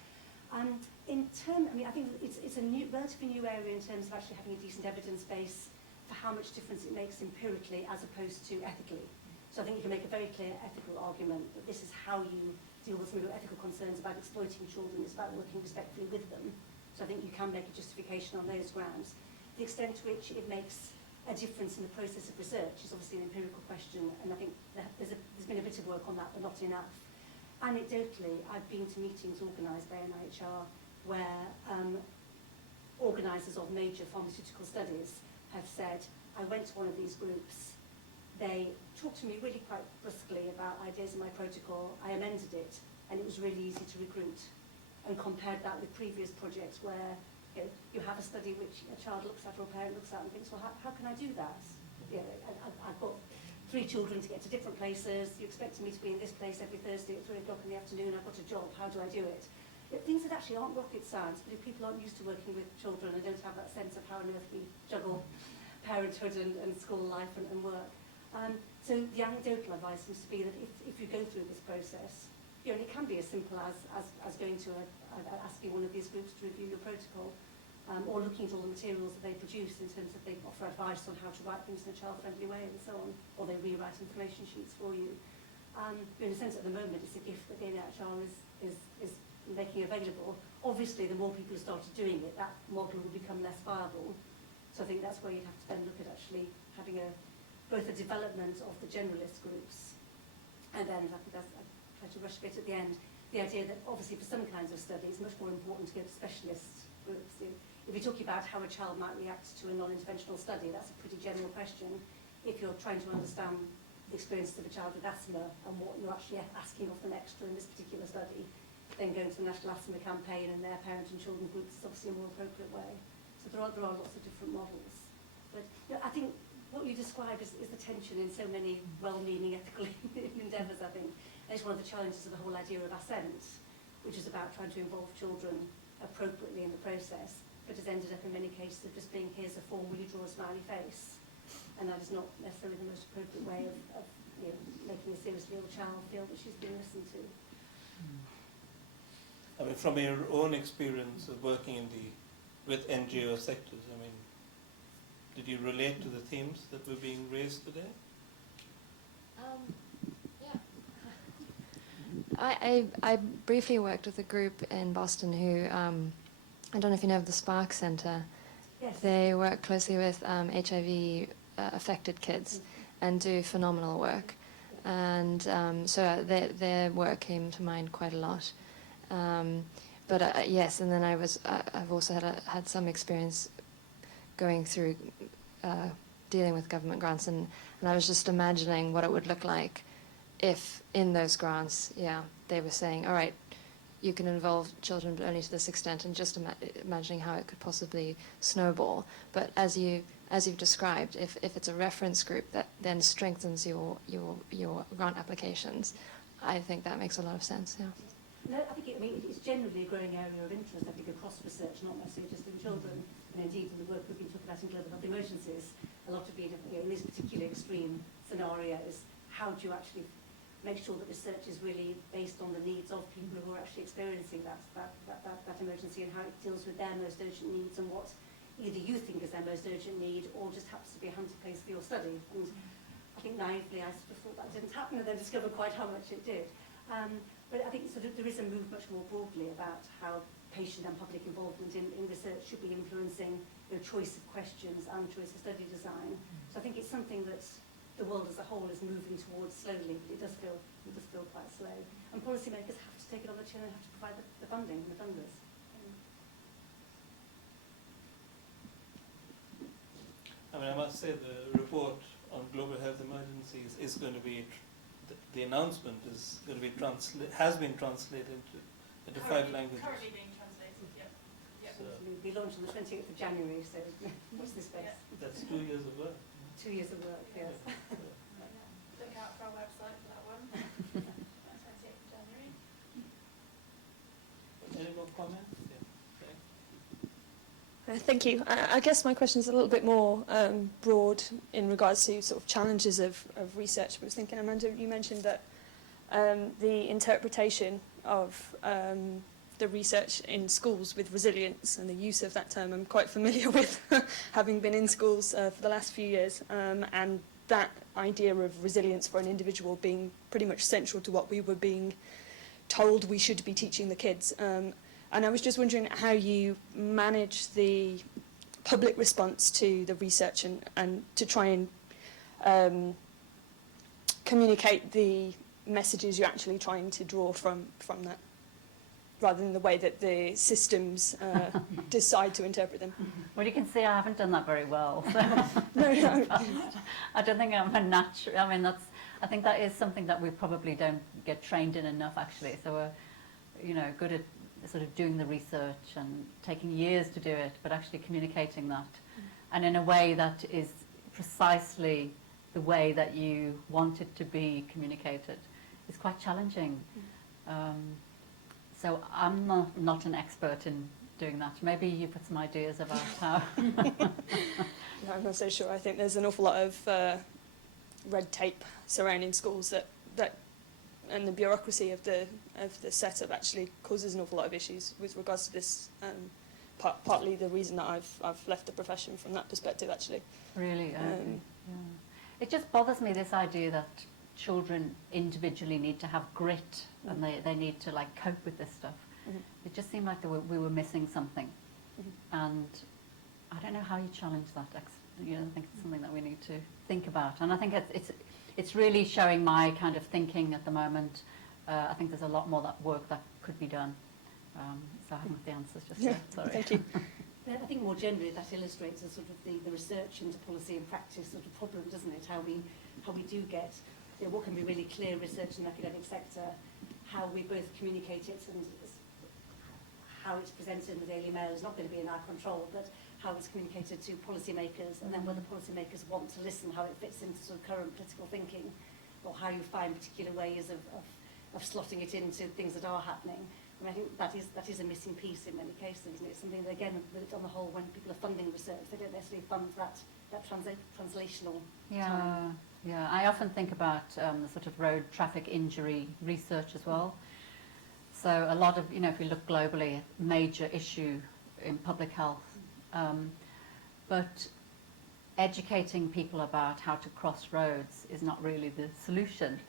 I think it's a relatively new area in terms of actually having a decent evidence base for how much difference it makes empirically as opposed to ethically. So I think you can make a very clear ethical argument that this is how you deal with some of your ethical concerns about exploiting children. It's about working respectfully with them. So I think you can make a justification on those grounds. The extent to which it makes a difference in the process of research is obviously an empirical question, and I think there's been a bit of work on that, but not enough. Anecdotally, I've been to meetings organised by NIHR where organisers of major pharmaceutical studies have said, I went to one of these groups, they talked to me really quite brusquely about ideas in my protocol, I amended it, and it was really easy to recruit, and compared that with previous projects where you have a study which a child looks at or a parent looks at and thinks, well, how can I do that? I've got 3 children to get to different places, you expect me to be in this place every Thursday at 3 o'clock in the afternoon, I've got a job, how do I do it? Things that actually aren't rocket science, but if people aren't used to working with children and don't have that sense of how on earth we juggle parenthood and school life and work. So the anecdotal advice seems to be that if you go through this process, and it can be as simple as going to asking one of these groups to review your protocol, or looking at all the materials that they produce in terms of they offer advice on how to write things in a child-friendly way and so on, or they rewrite information sheets for you. In a sense, at the moment, it's a gift that the NIHR is making available. Obviously, the more people who started doing it, that model will become less viable. So I think that's where you'd have to then look at actually having both a development of the generalist groups, and then I tried to rush a bit at the end, the idea that obviously for some kinds of studies, it's much more important to go to specialist groups. If you're talking about how a child might react to a non-interventional study, that's a pretty general question. If you're trying to understand the experiences of a child with asthma and what you're actually asking of them extra in this particular study, then going to the National Asthma Campaign and their parent and children groups is obviously a more appropriate way. So there are lots of different models. But I think what you describe is the tension in so many well-meaning ethical endeavours, I think. And it's one of the challenges of the whole idea of assent, which is about trying to involve children appropriately in the process, but effort has ended up in many cases of just being, here's a form, will you draw a smiley face? And that is not necessarily the most appropriate way of you know, making a seriously ill child feel that she's being listened to. I mean, from your own experience of working with NGO sectors, I mean, did you relate to the themes that were being raised today? Yeah. I briefly worked with a group in Boston who, I don't know if you know of the Spark Center. Yes. They work closely with HIV affected kids and do phenomenal work. And so their work came to mind quite a lot. But yes, and then I've also had some experience going through dealing with government grants, and I was just imagining what it would look like if in those grants, they were saying, all right, you can involve children but only to this extent, and just imagining how it could possibly snowball. But as you've described, if it's a reference group that then strengthens your grant applications, I think that makes a lot of sense. Yeah. No, I think it's generally a growing area of interest, I think, across research, not necessarily just in children. And indeed, in the work we've been talking about in global health emergencies, a lot of being, in these particular extreme scenarios, how do you actually make sure that research is really based on the needs of people who are actually experiencing that emergency, and how it deals with their most urgent needs and what either you think is their most urgent need or just happens to be a handy place for your study. And I think naively I sort of thought that didn't happen, and then discovered quite how much it did. But I think sort of there is a move much more broadly about how patient and public involvement in research should be influencing the choice of questions and choice of study design. So I think it's something that the world as a whole is moving towards slowly, but it does feel quite slow. And policymakers have to take it on the chin and have to provide the funding and the funders. I mean, I must say the report on global health emergencies is going to be, the announcement is going to be has been translated into 5 languages. Currently being translated, yeah. So It will be launched on the 28th of January, so watch this space. that's 2 years of work. 2 years of work, yes. Look out for our website for that one. 28th of January. Any more comments? Thank you. I guess my question is a little bit more broad in regards to sort of challenges of research. I was thinking, Amanda, you mentioned that the interpretation of the research in schools with resilience and the use of that term I'm quite familiar with, having been in schools for the last few years, and that idea of resilience for an individual being pretty much central to what we were being told we should be teaching the kids. And I was just wondering how you manage the public response to the research and to try and communicate the messages you're actually trying to draw from that, rather than the way that the systems decide to interpret them. Well, you can see I haven't done that very well. So No. I don't think I'm a natural. I mean, I think that is something that we probably don't get trained in enough, actually. So we're, good at sort of doing the research and taking years to do it, but actually communicating that, and in a way that is precisely the way that you want it to be communicated, is quite challenging. So I'm not an expert in doing that. Maybe you've got some ideas about how. No, I'm not so sure. I think there's an awful lot of red tape surrounding schools that and the bureaucracy of the setup actually causes an awful lot of issues with regards to this. Partly the reason that I've left the profession from that perspective, actually. Really, yeah. It just bothers me, this idea that children individually need to have grit and they need to like cope with this stuff. It just seemed like we were missing something, and I don't know how you challenge that. I think it's something that we need to think about, and I think it's really showing my kind of thinking at the moment. I think there's a lot more work that could be done. So I haven't the answers just yet. Sorry. Thank you. I think more generally that illustrates a sort of the research into policy and practice sort of problem, doesn't it? How we do get what can be really clear research in the academic sector, how we both communicate it, and how it's presented in the Daily Mail is not going to be in our control, but how it's communicated to policymakers, and then whether policymakers want to listen, how it fits into sort of current political thinking, or how you find particular ways of slotting it into things that are happening. And I think that is a missing piece in many cases, and it's something that, again, that on the whole, when people are funding research, they don't necessarily fund that translational time. Yeah. I often think about the sort of road traffic injury research as well. So a lot of, if we look globally, a major issue in public health, but educating people about how to cross roads is not really the solution.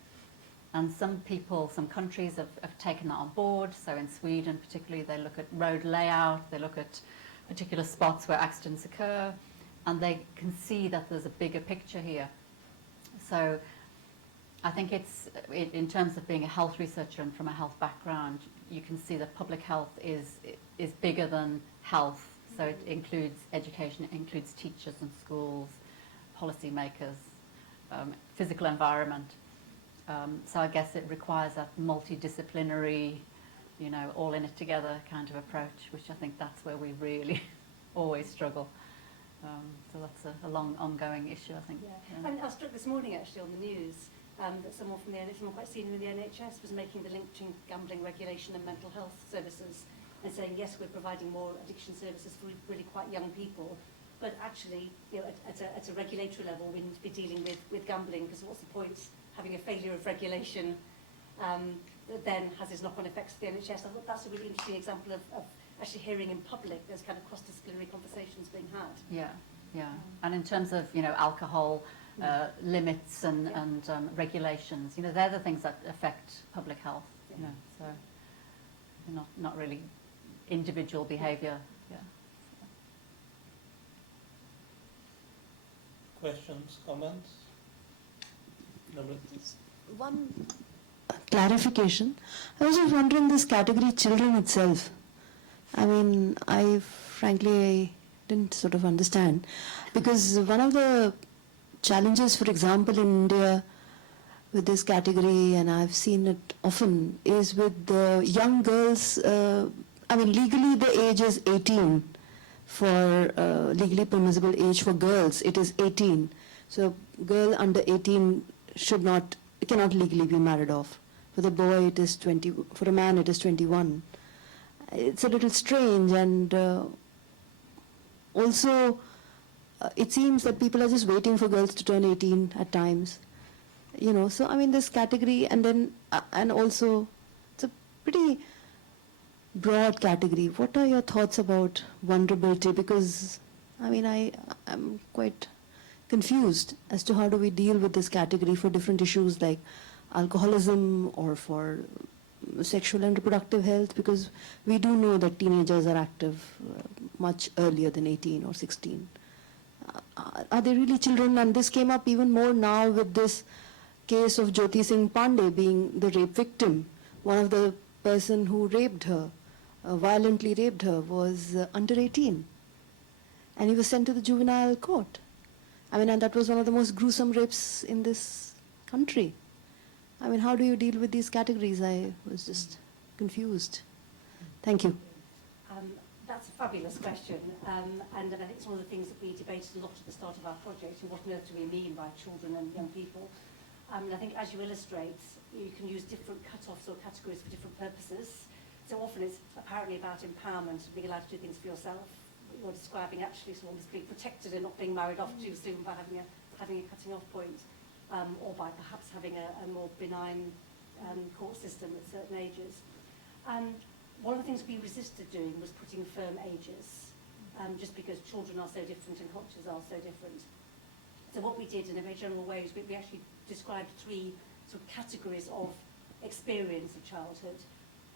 And some countries have taken that on board. So in Sweden particularly, they look at road layout, they look at particular spots where accidents occur, and they can see that there's a bigger picture here. So I think it's, in terms of being a health researcher and from a health background, you can see that public health is bigger than health. So it includes education, it includes teachers and schools, policymakers, physical environment. So I guess it requires that multidisciplinary, all in it together kind of approach, which I think that's where we really always struggle. So that's a long ongoing issue, I think. Yeah. And I was struck this morning actually on the news that someone quite senior in the NHS was making the link between gambling regulation and mental health services, and saying, yes, we're providing more addiction services for really quite young people, but actually, at a regulatory level, we need to be dealing with gambling, because what's the point having a failure of regulation that then has its knock-on effects to the NHS? I thought that's a really interesting example of actually hearing in public those kind of cross-disciplinary conversations being had. Yeah. And in terms of, alcohol limits and regulations, they're the things that affect public health, so not really individual behaviour. Questions, comments? One clarification. I was just wondering, this category children itself. I mean, I frankly didn't sort of understand, because one of the challenges, for example, in India with this category, and I've seen it often, is with the young girls. Legally the age is 18 for legally permissible age for girls. It is 18. So girl under 18 cannot legally be married off. For the boy it is 20, for a man it is 21. It's a little strange, and also it seems that people are just waiting for girls to turn 18 at times. So I mean, this category, and then and also it's a pretty broad category. What are your thoughts about vulnerability? Because I mean, I'm quite confused as to how do we deal with this category for different issues like alcoholism or for sexual and reproductive health, because we do know that teenagers are active much earlier than 18 or 16. Are they really children? And this came up even more now with this case of Jyoti Singh Pandey being the rape victim. One of the person who raped her, violently raped her, was under 18. And he was sent to the juvenile court. I mean, and that was one of the most gruesome rapes in this country. I mean, how do you deal with these categories? I was just confused. Thank you. That's a fabulous question, and I think it's one of the things that we debated a lot at the start of our project, and what on earth do we mean by children and young people? I think as you illustrate, you can use different cut-offs or categories for different purposes. So often it's apparently about empowerment, being allowed to do things for yourself. You're describing actually someone as being protected and not being married off too soon by having a cutting off point, or by perhaps having a more benign court system at certain ages. And one of the things we resisted doing was putting firm ages, just because children are so different and cultures are so different. So what we did in a very general way is we actually described 3 sort of categories of experience of childhood,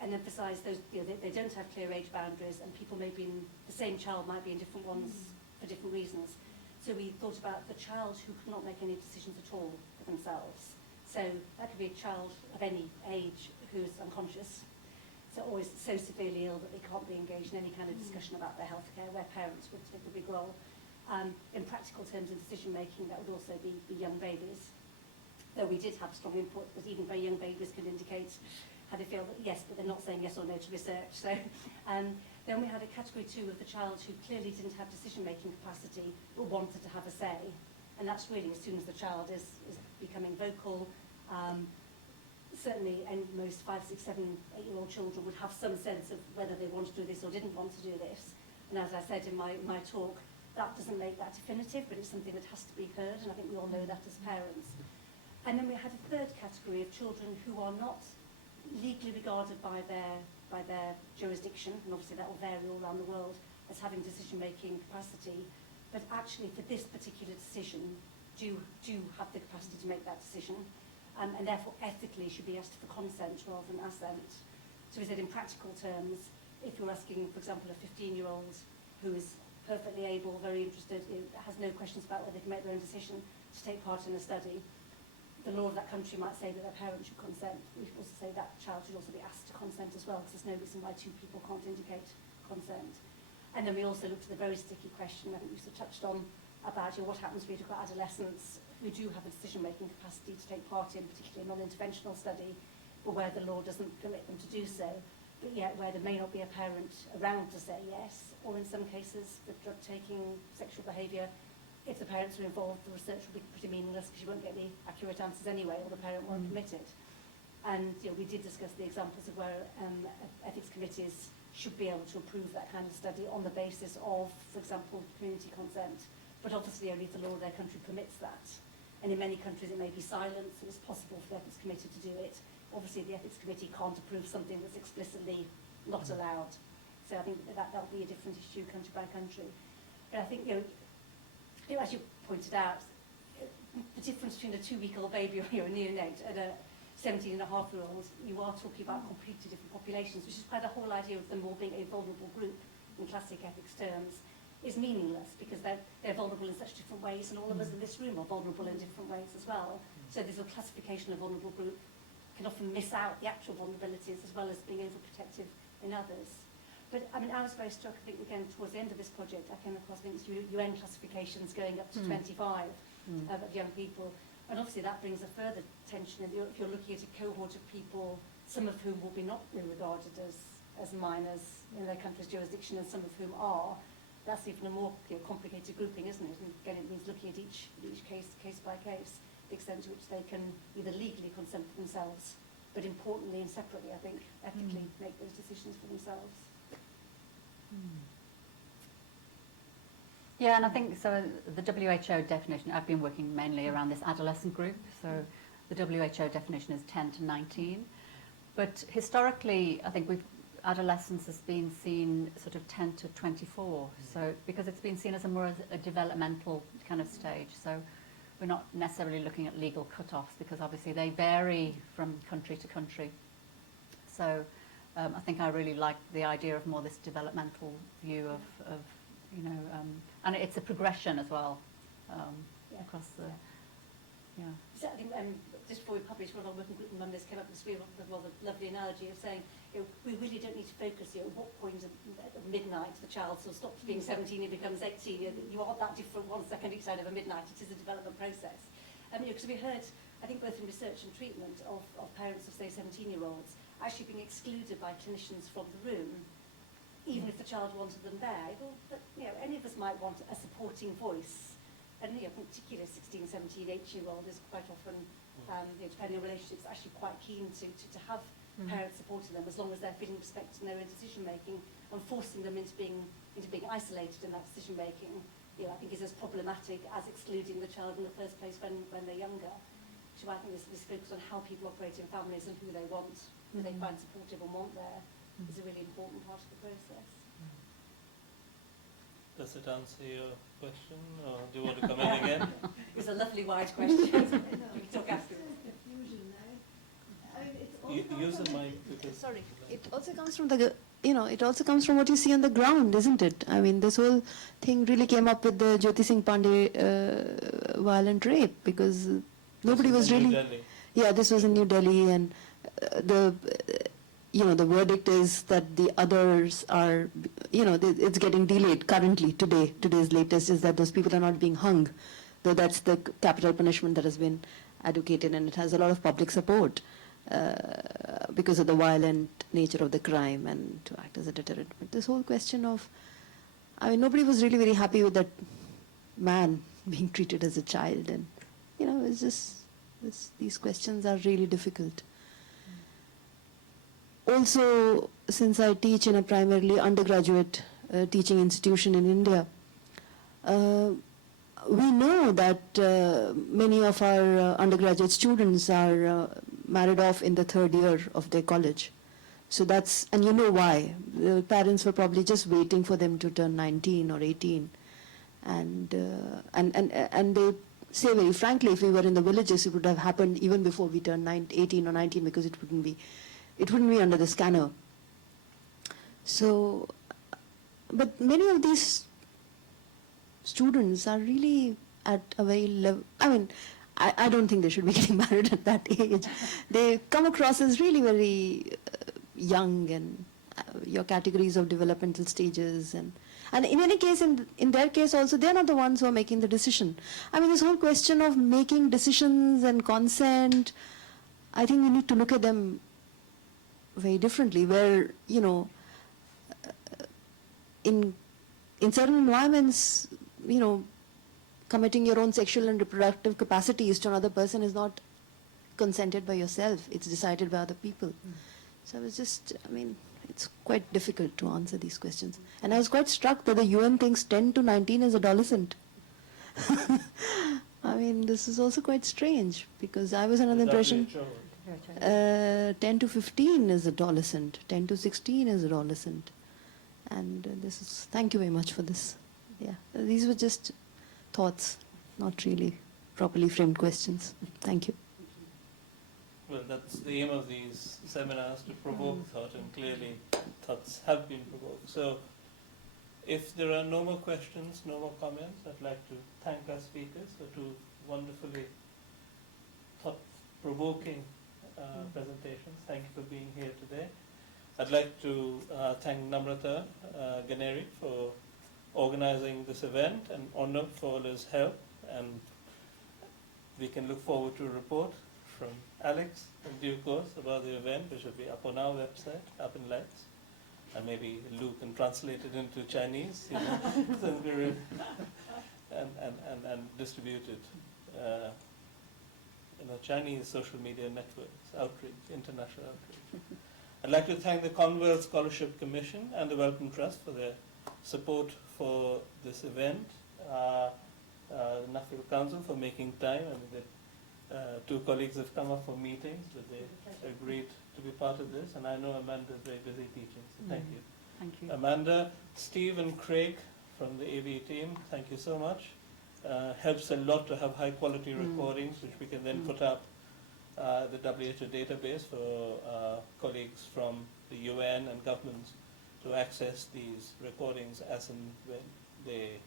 and emphasised those. They don't have clear age boundaries, and people may be in the same child might be in different ones for different reasons. So we thought about the child who could not make any decisions at all for themselves. So that could be a child of any age who's unconscious, so always so severely ill that they can't be engaged in any kind of discussion about their healthcare, where parents would take a big role. In practical terms of decision making, that would also be young babies. Though we did have strong input that even very young babies could indicate how they feel that yes, but they're not saying yes or no to research. So then we had a category 2 of the child who clearly didn't have decision making capacity but wanted to have a say. And that's really as soon as the child is becoming vocal, certainly, and most 5, 6, 7, 8-year-old children would have some sense of whether they want to do this or didn't want to do this. And as I said in my talk, that doesn't make that definitive, but it's something that has to be heard, and I think we all know that as parents. And then we had a third category of children who are not legally regarded by their jurisdiction, and obviously that will vary all around the world, as having decision-making capacity, but actually for this particular decision do have the capacity to make that decision, and therefore ethically should be asked for consent rather than assent. So we said in practical terms, if you're asking, for example, a 15-year-old who is perfectly able, very interested, has no questions about whether they can make their own decision to take part in a study, the law of that country might say that their parents should consent. We should also say that child should also be asked to consent as well, because there's no reason why two people can't indicate consent. And then we also looked at the very sticky question, I think we sort of touched on, about what happens when we talk about adolescents who do have a decision-making capacity to take part in particularly a non-interventional study, but where the law doesn't permit them to do so, but yet where there may not be a parent around to say yes, or in some cases with drug-taking, sexual behaviour, if the parents are involved, the research will be pretty meaningless because you won't get the accurate answers anyway, or the parent won't commit it. And we did discuss the examples of where ethics committees should be able to approve that kind of study on the basis of, for example, community consent, but obviously only if the law of their country permits that. And in many countries it may be silent, so it's possible for the ethics committee to do it. Obviously the ethics committee can't approve something that's explicitly not allowed. So I think that'll be a different issue country by country. But I think, as you pointed out, the difference between a 2-week-old baby or a neonate and a 17-and-a-half-year-old, you are talking about completely different populations, which is why the whole idea of them all being a vulnerable group in classic ethics terms is meaningless, because they're vulnerable in such different ways, and all of us in this room are vulnerable in different ways as well. So this classification of vulnerable group can often miss out the actual vulnerabilities as well as being overprotective in others. But I mean, I was very struck, I think, again, towards the end of this project, I came across things, UN classifications going up to 25 of young people. And obviously that brings a further tension if you're looking at a cohort of people, some of whom will be not be regarded as minors in their country's jurisdiction, and some of whom are. That's even a more complicated grouping, isn't it? And again, it means looking at each case by case, the extent to which they can either legally consent for themselves, but importantly and separately, I think, ethically make those decisions for themselves. Yeah, and I think, so the WHO definition, I've been working mainly around this adolescent group, so the WHO definition is 10 to 19. But historically, I think adolescence has been seen sort of 10 to 24, so because it's been seen as a developmental kind of stage. So we're not necessarily looking at legal cut-offs, because obviously they vary from country to country. So I think I really like the idea of more this developmental view of and it's a progression as well across the, So I think just before we published, one of our working group members came up this week with a rather lovely analogy of saying, we really don't need to focus at what point at midnight the child sort of stops being 17 and becomes 18. You are that different 1 second each side of a midnight. It is a development process. Because we heard, I think both in research and treatment of parents of, say, 17-year-olds actually being excluded by clinicians from the room, even if the child wanted them there. Well, but, any of us might want a supporting voice. And particularly a 16, 17, 8-year-old is quite often, depending on relationships, actually quite keen to have parents supporting them, as long as they're feeling respected in their own decision-making, and forcing them into being isolated in that decision-making, I think is as problematic as excluding the child in the first place when they're younger. So I think this focus on how people operate in families and who they want, who they find supportive and want there, is a really important part of the process. Does it answer your question, or do you want to come in again? It's a lovely wide question. We can talk after. Use the mic, because Sorry, it also comes from it also comes from what you see on the ground, isn't it? I mean, this whole thing really came up with the Jyoti Singh Pandey violent rape, because nobody was really. Yeah, this was in New Delhi, and the verdict is that the others are, it's getting delayed currently. Today's latest is that those people are not being hung, though that's the capital punishment that has been advocated, and it has a lot of public support because of the violent nature of the crime and to act as a deterrent. But this whole question of, nobody was really very happy with that man being treated as a child, and it's just these questions are really difficult. also, since I teach in a primarily undergraduate teaching institution in India, we know that many of our undergraduate students are married off in the third year of their college. So that's, and you know why. The parents were probably just waiting for them to turn 19 or 18. And they say very frankly, if we were in the villages, it would have happened even before we turned 18 or 19, because it wouldn't be under the scanner. So, but many of these students are really at a very level, I mean, I don't think they should be getting married at that age. They come across as really very young, and your categories of developmental stages, and in any case, in their case also, they're not the ones who are making the decision. I mean, this whole question of making decisions and consent, I think we need to look at them very differently, where, you know, in certain environments, you know, committing your own sexual and reproductive capacities to another person is not consented by yourself, it's decided by other people. So I was just, I mean, it's quite difficult to answer these questions. And I was quite struck that the UN thinks 10 to 19 is adolescent. I mean, this is also quite strange, because I was under the impression 10 to 15 is adolescent, 10 to 16 is adolescent. And this is, thank you very much for this. Yeah, these were just thoughts, not really properly framed questions. Thank you. Well, that's the aim of these seminars, to provoke thought, and clearly thoughts have been provoked. So if there are no more questions, no more comments, I'd like to thank our speakers for two wonderfully thought-provoking presentations. Thank you for being here today. I'd like to thank Namrata Ganeri for organizing this event, and Arnab for all his help. And we can look forward to a report from Alex in due course about the event, which will be up on our website, up in lights. And maybe Lou can translate it into Chinese, you know, and distribute it in the Chinese social media networks, outreach, international outreach. I'd like to thank the Commonwealth Scholarship Commission and the Wellcome Trust for their support for this event, Nuffield Council for making time. I mean, the two colleagues have come up for meetings, but they agreed to be part of this, and I know Amanda is very busy teaching, so thank you. Thank you. Amanda, Steve and Craig from the AV team, thank you so much. Helps a lot to have high quality recordings, which we can then put up the WHO database for colleagues from the UN and governments to access these recordings as and when they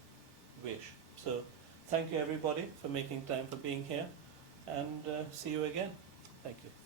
wish. So thank you everybody for making time for being here, and see you again. Thank you.